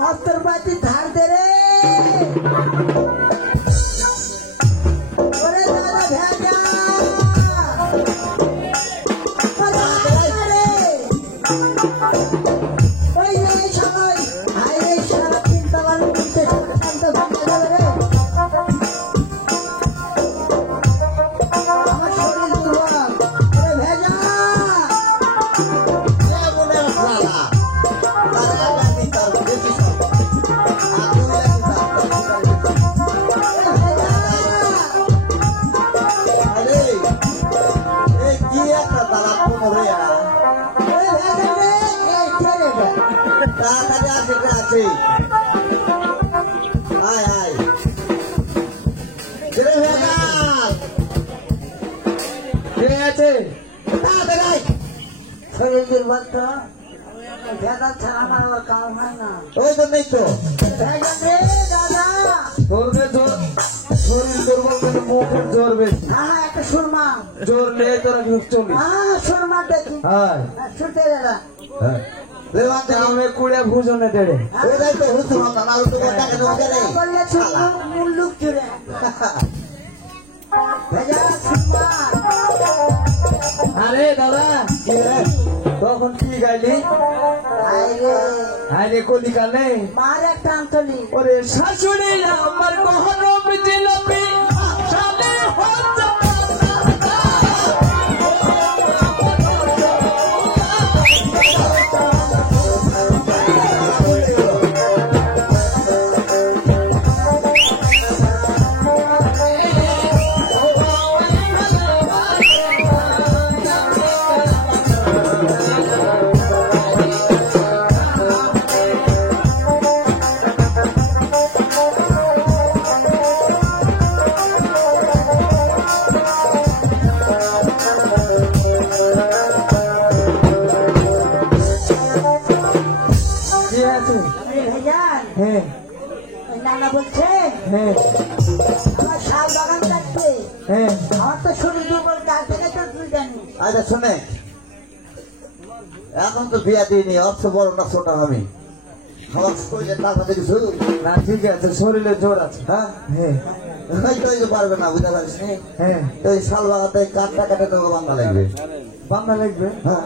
অস্ত্রপাতি ধার দে রে ওরে দাদা ভেজা ওই যে এই সময় হাইরে সারা চিন্তা ভালো করতে শান্ত ভাঙতে যাবে রে আমার শরীর দুর্বল ওরে ভেজা ওরে ভেজা রে এই ছেড়ে দে শরীর দুর্বল তো ভেজা ছাড়া আমার আবার কাম হয় না ওই জন্যই তো ভেজা রে দাদা ধরবে শরীর দুর্বল কিন্তু মুখের জোর বেশি হ্যাঁ একটা সুরমা জোর নেই তোরা মুখ চলি হ্যাঁ সুরমা দেখি হ্যাঁ শুনতে দাদা হ্যাঁ আমি কুড়ে ভুজনে দেড়ে ওইটাই তো হুসুম না না তো কথা কেন করে বললে সুরমা মুল্লুক জুড়ে ভেজা সুরমা আরে দাদা তখন কি গাইলি আইরে আরে কলি কানে মার একটা আন্তলি ওরে শাশুড়ি আমার মহরম জিলাপি শালে হচ্ছে হ্যাঁ আমার শাল বাগান থাকবে হ্যাঁ আমার তো শরীর দুর্বল কাল থেকে তো তুই জানি আচ্ছা শুনে, এখন তো বিয়া দিইনি, অর্থ বড় না ছোট আমি, আমার শরীরে টাকা দেখেছো? না ঠিক আছে, শরীরে জোর আছে। হ্যাঁ, হ্যাঁ হয়তো পারবে না, বুঝতে পারিস নি? হ্যাঁ তো এই শাল বাগাতে কাঠটা কাটে তোকে বাংলা লাগবে। বাংলা লাগবে। হ্যাঁ,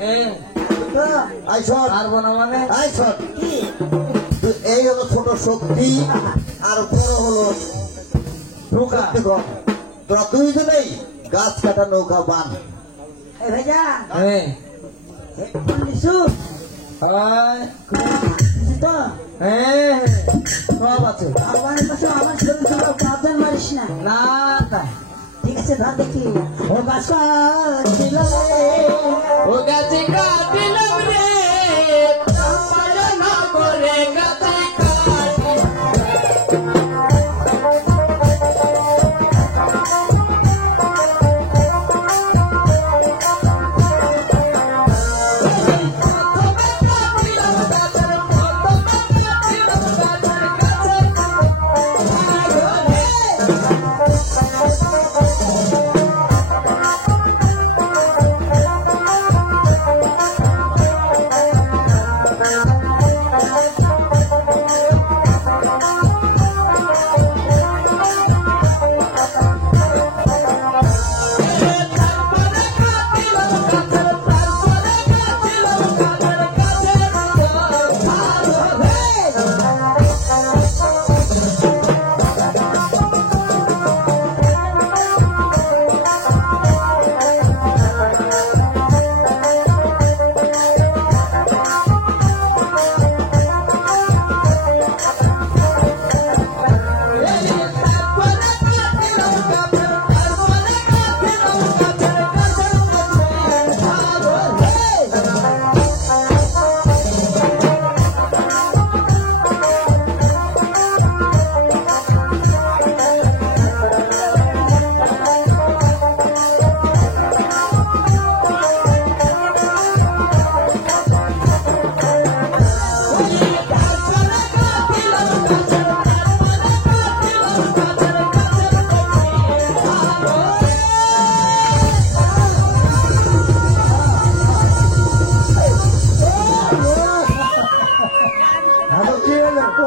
হ্যাঁ আই শট, পারবো না মানে? I shot. এই হলো ছোট শক্তি, আর বড় হলো ঢোকা। শক্তিগণ। তোরা দুইজনেই গাছ কাটা নৌকা বান। এই ভাইজা হ্যাঁ ফোন দিছু হয়। তো হ্যাঁ সব আছে। আমার কাছে আমার শরীর দুর্বল গাজন মারিস না না না ঠিক আছে ধর দেখি ও গাছ ছিল ও গাছে কাটিলাম রে, পারে না করে গাছে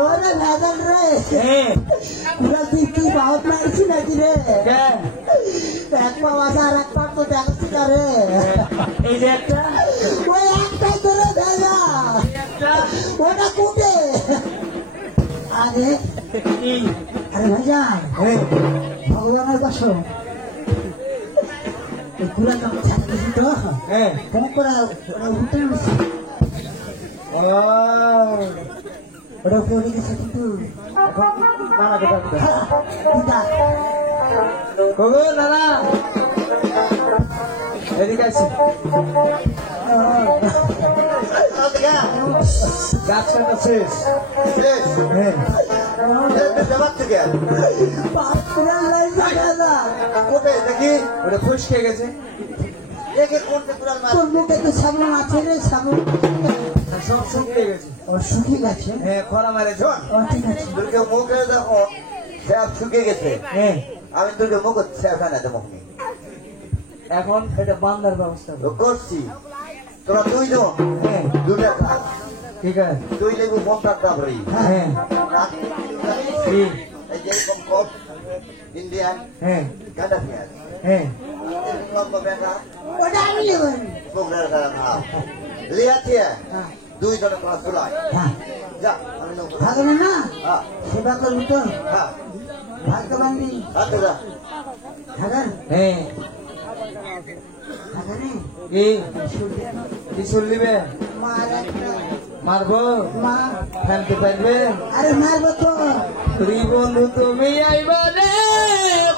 ওরে ভেজাল রে পুরা তুই কি বাহত মারিছি নাকি রে এক পা বাসা আর এক পা তো দেখছি না রে এই যে একটা ওই একটাই ধরে ভেজা ওটা কুটে আরে আরে ভাইজা ভগবানের কাছে পুরা কাম ছাড়তেছি তো কেন করে ওরা উঠে উঠছে ওটা উপরে গেছে কিন্তু নানা এদিকে আছে গাছ কাটা শেষ। শেষ। হ্যাঁ দেবার থেকে কোথায় দেখি? ওটা ফুসকে গেছে। দেখে কোনটা তোরাল মাছ? তোর মুখে তো সাবুন আছে রে সাবুন সব শুকিয়ে গেছে। ও শুকিয়ে গেছে হ্যাঁ খরা মারে শোন, ও ঠিক আছে তোকে মুখে দেখো স্যাপ শুকিয়ে গেছে, হ্যাঁ আমি তোকে মুখ স্যাপ আনাতে মুখনি এখন এটা বান্দার ব্যবস্থা করো। করছি। তোরা দুইজন হ্যাঁ দুটা খা, ঠিক আছে। তুই লেবু 50 টাকা ভরি, হ্যাঁ কি? এই যেরকম কপ ইন্ডিয়ান হ্যাঁ কাটা পেঁয়াজ, হ্যাঁ এরকম লম্বা বেটা ওটা আমি নেবেন পোকরার খারাপ খাও লিয়াতে দুই জনে পাঁচ চুলাই হ্যাঁ যা আমি লোক ভাগলে না হ্যাঁ সেবা করবি তো হ্যাঁ ভাগ্য বান্ধি হাতে যা ভাগল হ্যাঁ ভাগলে কি কি শুনলিবে? মার একটা মারবো? মা ফেলতে পারবে? আরে মারবো তো তুই বন্ধু তুমি আইবা রে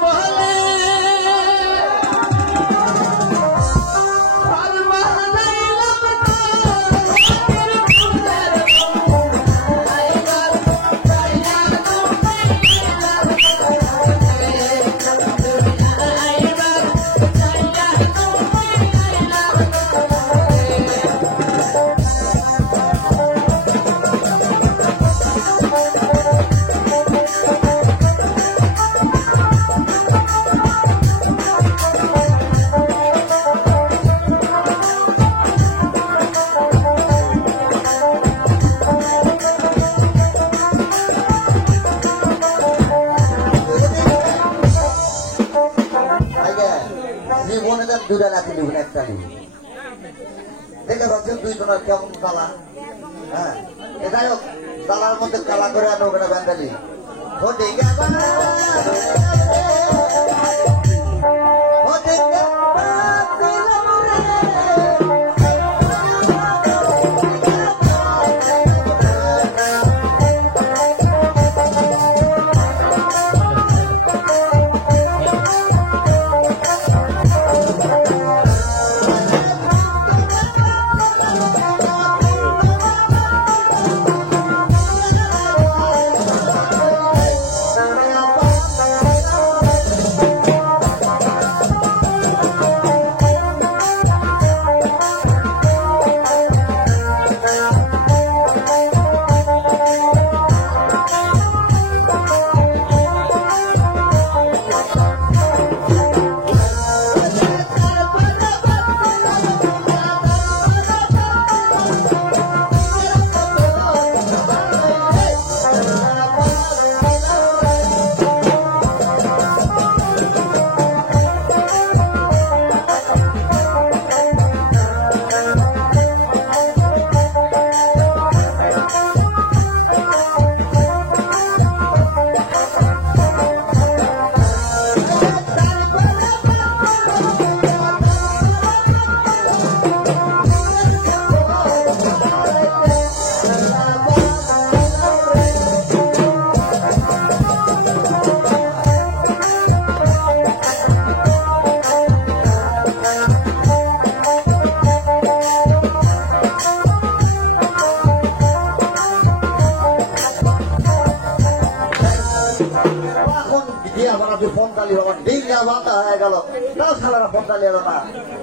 বলে জীবনে তার দুটা নাতি নেবেন, একটা নেবেন। দেখে পাচ্ছেন দুইজনের কেমন কালা। হ্যাঁ, যাই হোক, কালার মধ্যে কালা করে আনো ওখানে ব্যান্ডালি। ও দেখে ফোন চালিয়ে বাবা ডিঙ্গা বাতা হয়ে গেল। তাও সালারা ফোন চালিয়ে বাবা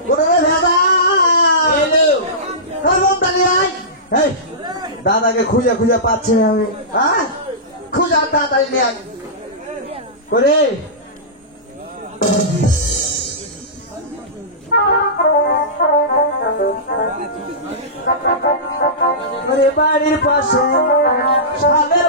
কোনে ভেদা ফোন চালিয়ে দাদাকে খুঁজে খুঁজে পাচ্ছে না আমি। হ্যাঁ, খুঁজা তাড়াতাড়ি নিয়ে আয়। করে বাড়ির পাশে শালের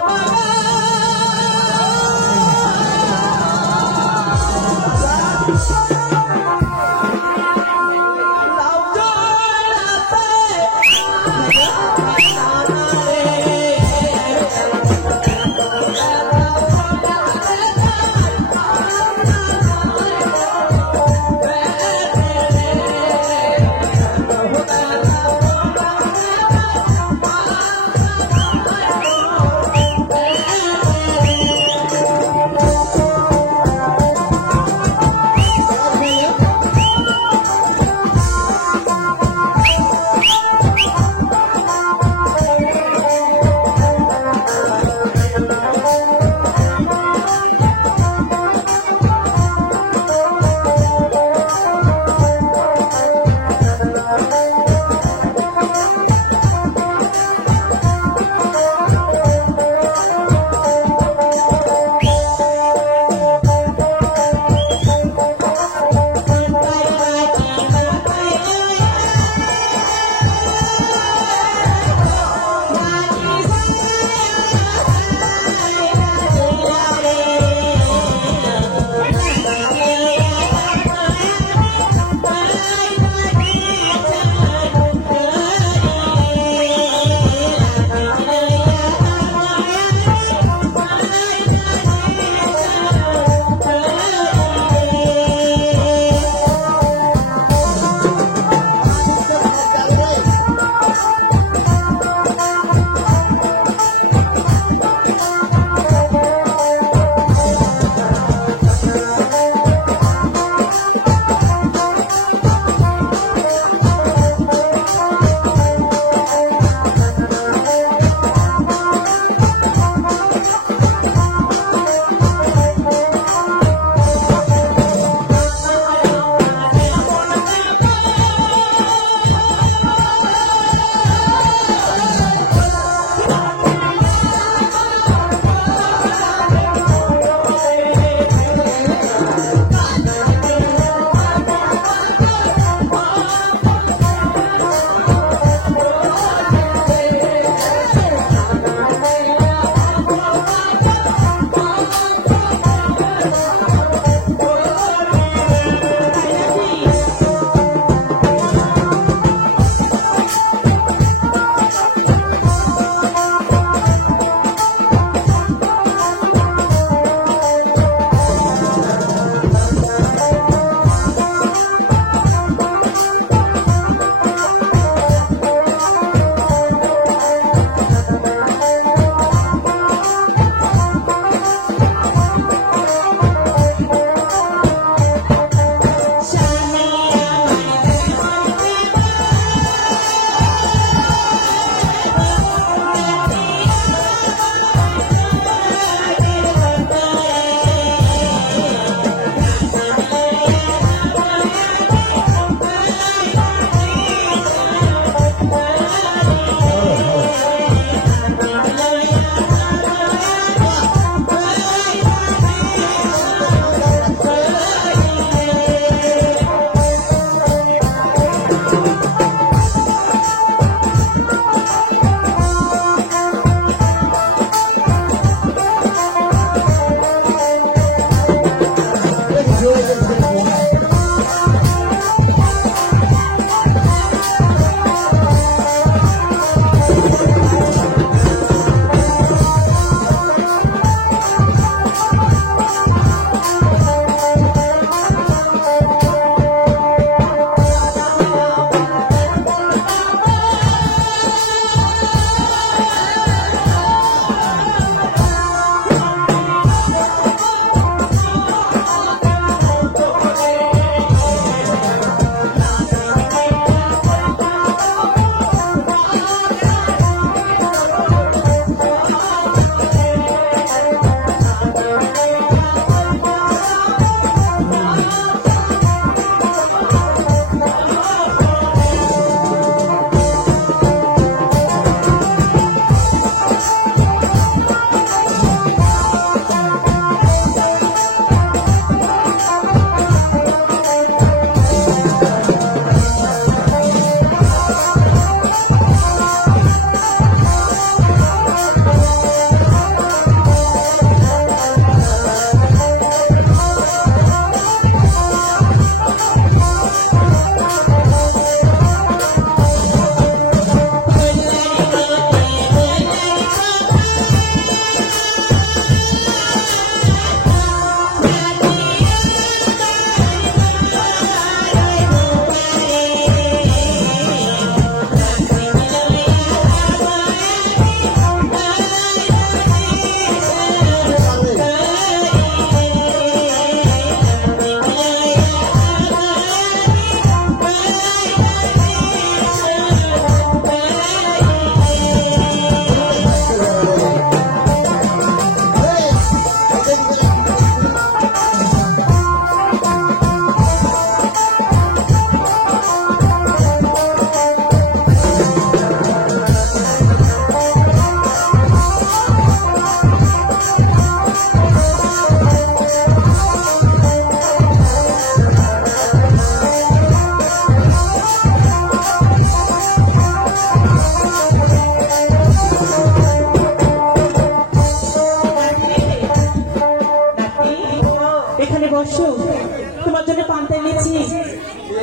যে পান্তে নিয়েছি।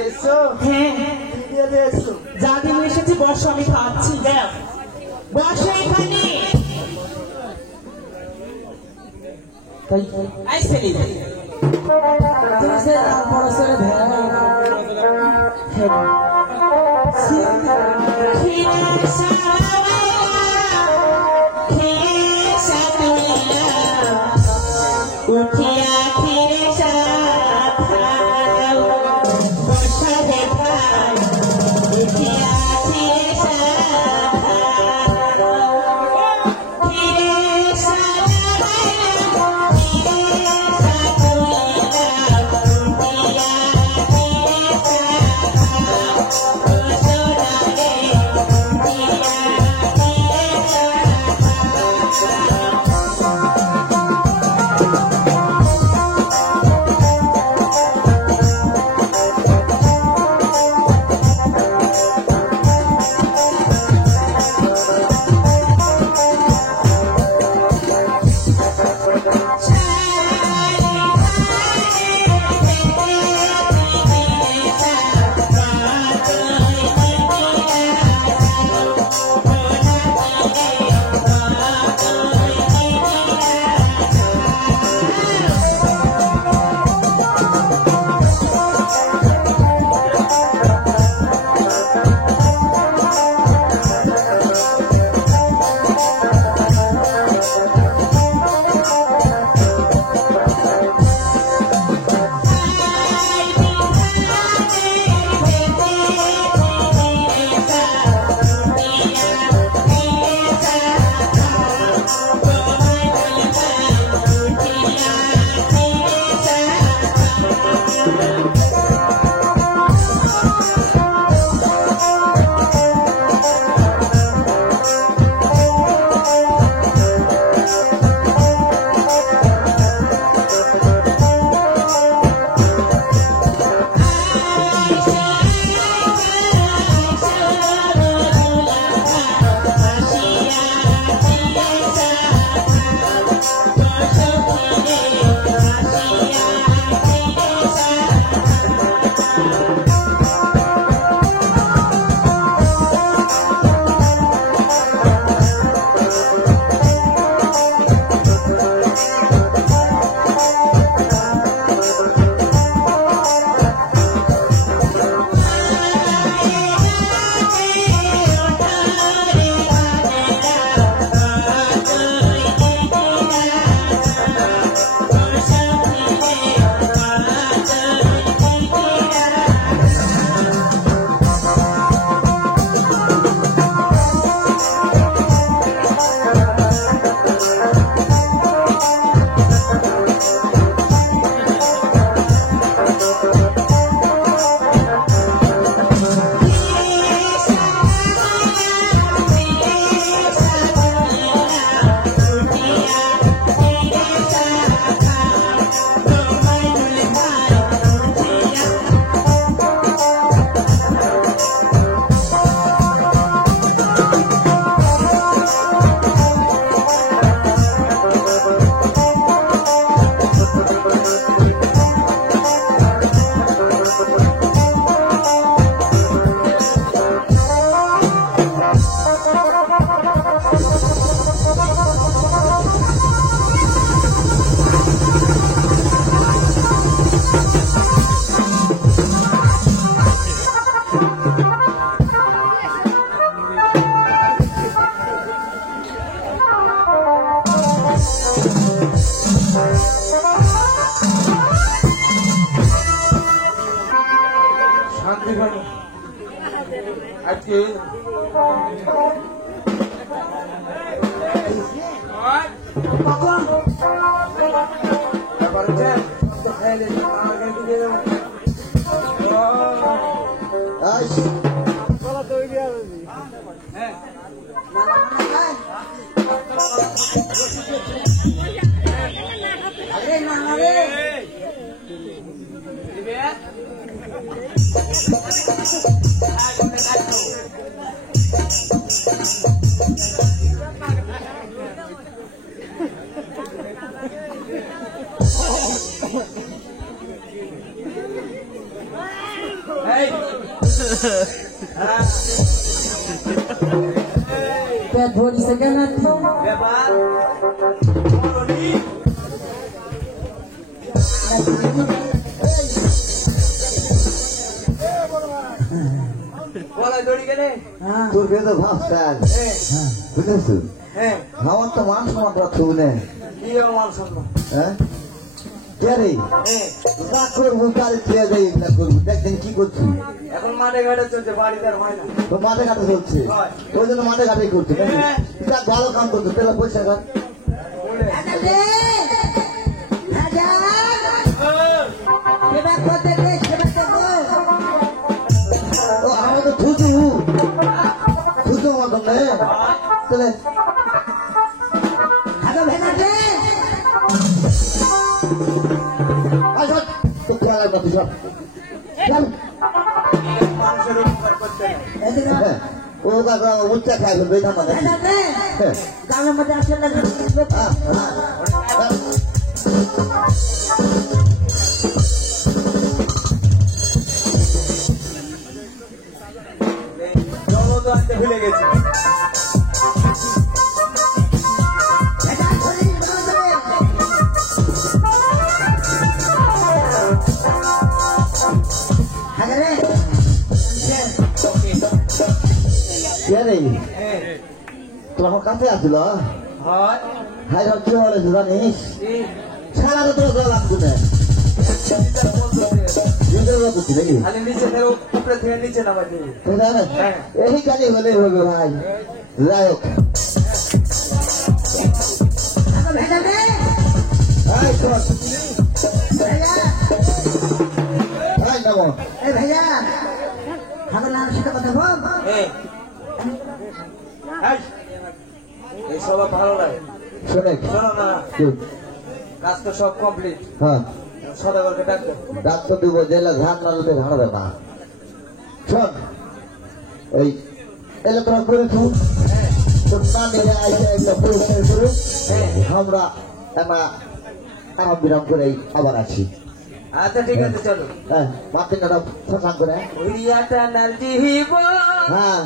এসো হ্যাঁ দিয়ে এসো যা দিন এসেছি বর্ষ আমি খাচ্ছি। বর্ষ এখানে এই ছেলে তুমি সে আর বড় ছেলে উঠিয়া খেয়ে বর্ষা দেখায় উঠিয়া আজকে পেট ভরিছে কেন ব্যাপার বলা দড়ি গেলে হ্যাঁ তোর কিন্তু ভাবছেন বুঝেছো হ্যাঁ আমার তো মান সমান রাখতে বলে কি আমার সম্মান হ্যাঁ কে রে হ্যাঁ যা করবো কাল ফিরে যাই না করবো দেখছেন কি করছি এখন মাঠে ঘাটে চলছে বাড়িতে আর হয় না তো মাঠে ঘাটে চলছে ওই জন্য মাঠে ঘাটেই করছে নাকি? যাক, ভালো কাম করছে তেলা পয়সা কার বলে ও আমি তো খুঁজি হু খুঁজো আমার জন্য তাহলে আসো তো খেয়াল রাখবো সব মানুষের উপকার করতে হয়। হ্যাঁ ও কাকা উচ্চা খাই ফেলবে এটা মানে গ্রামের মধ্যে আসলে জল তো আনতে ভুলে গেছি কে রে হ্যাঁ তোর আমার কাছে আসছিল হয় হাই সব কি হয়েছে জানিস এই সারা তো তোর লাগতো না নিজের করছি নাকি খালি নিচে থেকে উপরে থেকে নিচে নামাই দেবে এই কাজে হলে হবে ভাই যাই হোক এই শোন। এই নামো। ভাইয়া হাতের নামের সাথে কথা বল এই এই, এই সব ভালো লাগে শোনে শোনো না কি? কাজ তো সব কমপ্লিট হ্যাঁ সদাগরকে ডাকবো ডাক্তার দিব জেলা ধান না দিতে ধান না শোন ওই এলে তোরা করে তু হ্যাঁ তোর না নিলে আইসে একটা পরিষ্কার করে হ্যাঁ আমরা একটা বিরাম করে আবার আছি আচ্ছা ঠিক আছে চলো হ্যাঁ মাতে না শশাঙ্ক করে উড়িয়াটা নাল জিহিব হ্যাঁ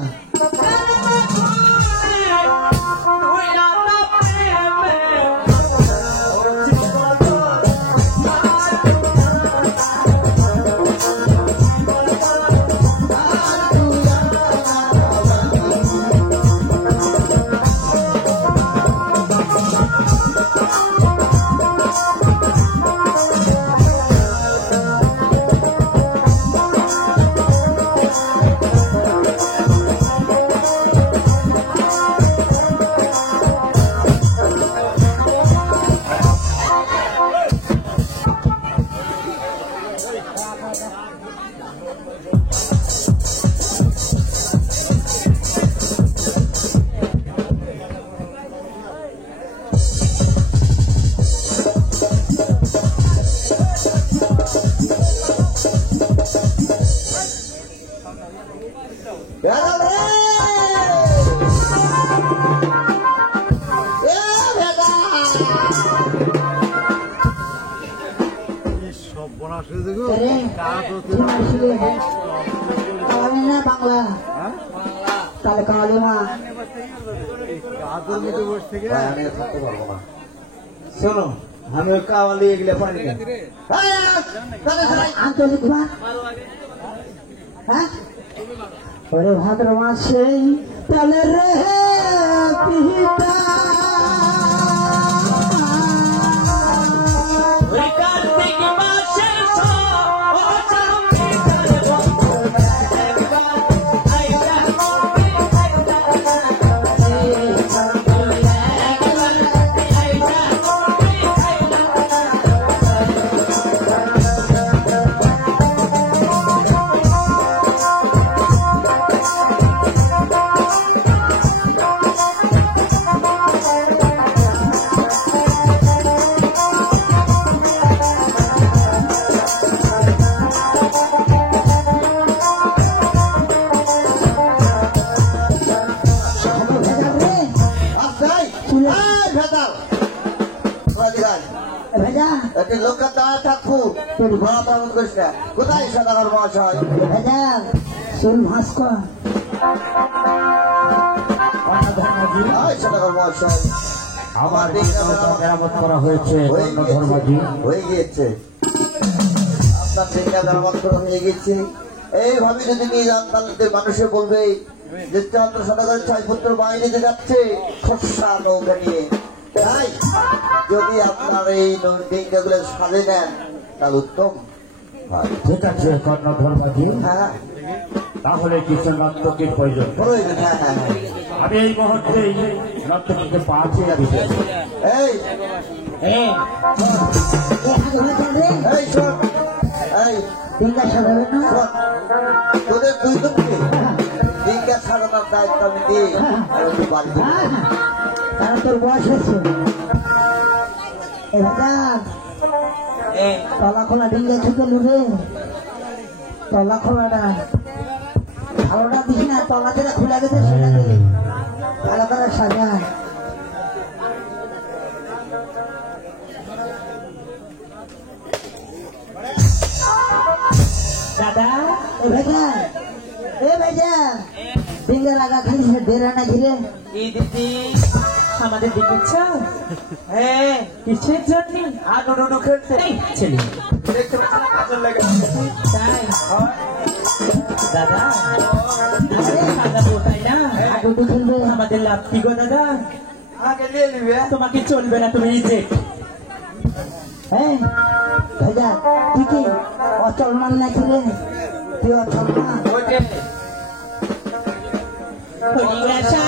বাংলা তাহলে কালী মা আমি থাকতে পারবো না শোনো আমি ওই কাওয়ালি এগুলো পানি না আন্তরিক মা হ্যাঁ ওরে ভাদ্র মাসে তাহলে রে পিতা ভেজা একটি লোকের দাঁড়া থাকবো তুই ভাড়া পালন করিস না কোথায় সদাগর মহাশয় ভেজা চুল ভাঁজ কর। কর্ণধর্মজি, আয় সদাগর মহাশয়, আমার নৌকা মেরামত করা হয়েছে। কর্ণধর্মজি, হয়ে গিয়েছে, আপনার ডিঙ্গা মেরামত করা হয়ে গেছে। এইভাবে যদি নিয়ে যান তাহলে তো মানুষে বলবে যে চন্দ্র সদাগর ছয়পুত্র বাইরে যাচ্ছে খোসা নৌকা নিয়ে। তাই যদি আপনার এই ডিঙ্গা গুলো সাজে নেন তাহলে উত্তম হয়। ঠিক আছে কর্ণধর্মজি, হ্যাঁ তাহলে কিছু নর্তকীর প্রয়োজন। প্রয়োজন, হ্যাঁ হ্যাঁ হ্যাঁ। আমি এই মুহূর্তে নর্তকীকে পাঠিয়ে দিতে। এই এই শোন, এই ডিঙ্গা সাজাবে না? শোন, তোদের দুই জনকে ডিঙ্গা সাজানোর দায়িত্ব আমি দিই, আর তুই বাড়ি দিবি। কারণ তোর বয়স হয়েছে। এবার তলা খোলা ডিঙ্গা থেকে লুবে, তলা খোলাটা ভালোটা দিস না, তলা যেটা খুলে গেছে সেটা দিয়ে ভালো করে সাজা। দাদা এ ভেজা, এ ভেজা ডিঙ্গা লাগা খালি সে দেরা না ঘিরে। এই দিদি আমাদের দিদিচ্ছ হ্যাঁ কিসের জন্য আনন্দ খেলতে ছেলে দেখতে পাচ্ছি কাজল লাগে তাই দাদা সাজাবো তাই না? আগুটি খেলবে। আমাদের লাভ কি গো দাদা? আগে নিয়ে নিবে, তোমাকে চলবে না, তুমি রিজেক্ট। হ্যাঁ ভেজা তুই কি অচলমান না ছিলে? তুই অচলমান। ভেজা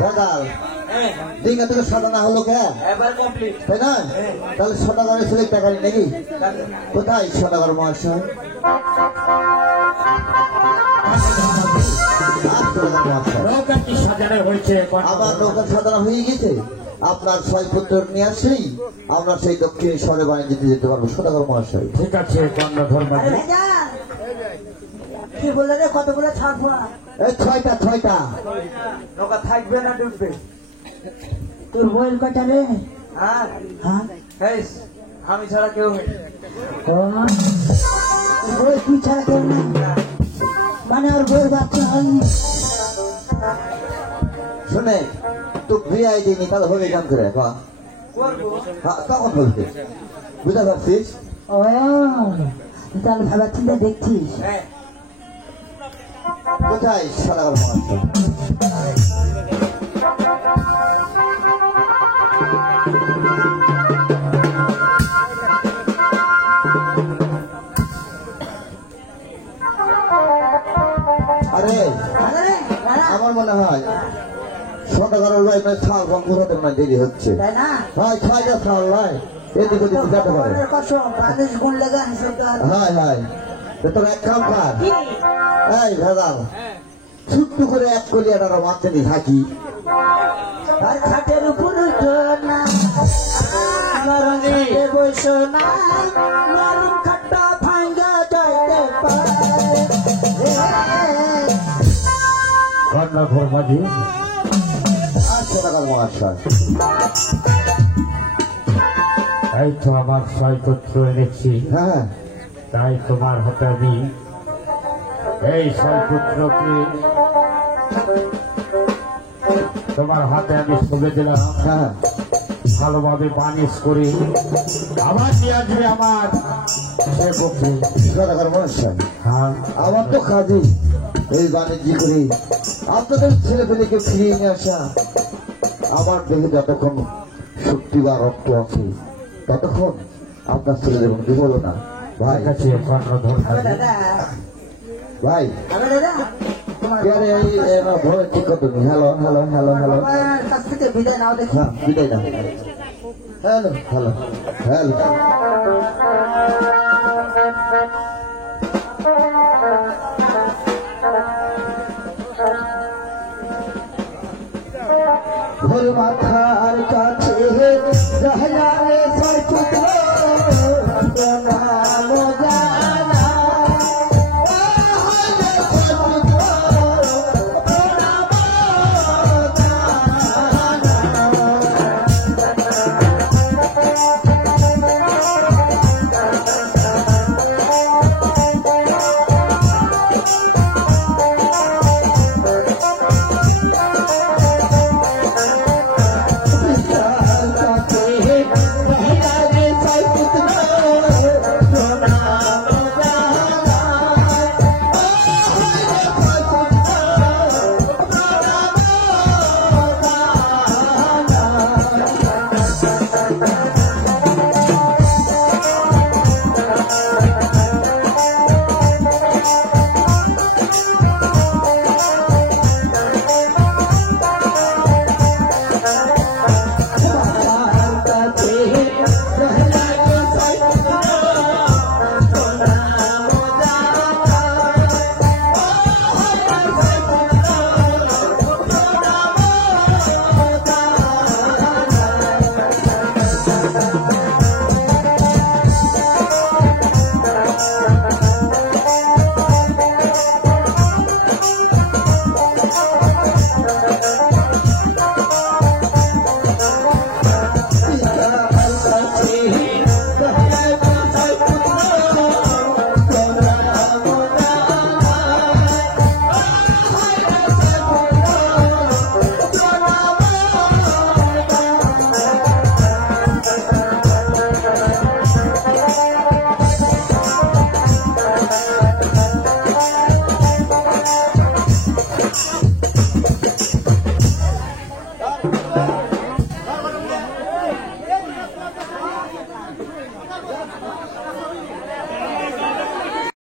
সদাল ডিঙ্গা থেকে সাজানো হলো কে? এবার কমপ্লিট তাই না? তাহলে সদাগরের ছেলে টাকারি নাকি? কোথায় সদাগর মহাশয়? নৌকাটি সাজানো হয়েছে। আমার নৌকা সাজানো হয়ে গেছে। আপনার ছয় পুত্র নিয়ে আসলেই আমরা সেই দক্ষিণেশ্বরে বাণিজ্যতে যেতে পারবো সদাগর মহাশয়। ঠিক আছে কর্ণধর্মজি, ভেজা কি বললে রে? কতগুলো ছাড়বো? এই ছয়টা ছয়টা নৌকা থাকবে না ডুববে? তোর বইয়ের কটা রে? হ্যাঁ হ্যাঁ হেই, আমি ছাড়া কেউ নেই। ও, তোর বই তুই ছাড়া কেউ নেই? মানে ওর বইয়ের বাচ্চা হয়নি? শুনে তো বিয়ে দিইনি তাহলে হবে কাম করে করবো তখন বলতে বুঝতে পারছিস? ও, তাহলে ভাবা চিন্তা দেখছিস? হ্যাঁ। কোথায় সারা গল্প আরে আরে, দাঁড়া। আমার মনে হয় সকালের ভাই ছাল কম কোথাতে মনে হয় দেরি হচ্ছে তাই না? ভাই ছয়টা ছাল ভাই এদিক ওদিক যেতে পারে তোর কসম, বালিশ গুণ লেগে হিসেব কর। হাই হাই তোর এক কাম কর কি? এই ভেদাল ছোট্ট করে এক কলিয়াটার মারতে নি থাকি আর খাটের উপর উঠো না, নরম খাটে বসো না, নরম খাটটা ভাঙ্গা যাইতে পারে। কর্ণধর মাঝি আচ্ছা টাকার মহাশয় এই তো আমার সৈকত্র এনেছি, হ্যাঁ তাই তোমার হাতে আমি এই সৈপুত্রকে তোমার হাতে আমি তুলে দিলাম। হ্যাঁ ভালোভাবে বানিশ করে আবার নিয়ে আসবে আমার সে পক্ষে। টাকার মহাশয় হ্যাঁ, আমার তো কাজই এই বাণিজ্য করি আপনাদের ছেলে পেলেকে ফিরিয়ে নিয়ে আসা আমার দেহে যতক্ষণ শক্তি বা রক্ত আছে ততক্ষণ আপনার ছেলেদের মধ্যে বলো না ভাই ঠিক আছে কর্ণধর আবে মাঝি। দাদা, ভাই আবে দাদা, তোমার কে রে এই ভয় ঠিক কত হ্যালো হ্যালো হ্যালো হ্যালো বাবার কাছ থেকে বিদায় নাও দেখি। হ্যাঁ বিদায় না হ্যালো হ্যালো হ্যালো ভোর মাথার কাছে রহলারে সরপুত্র নাম যা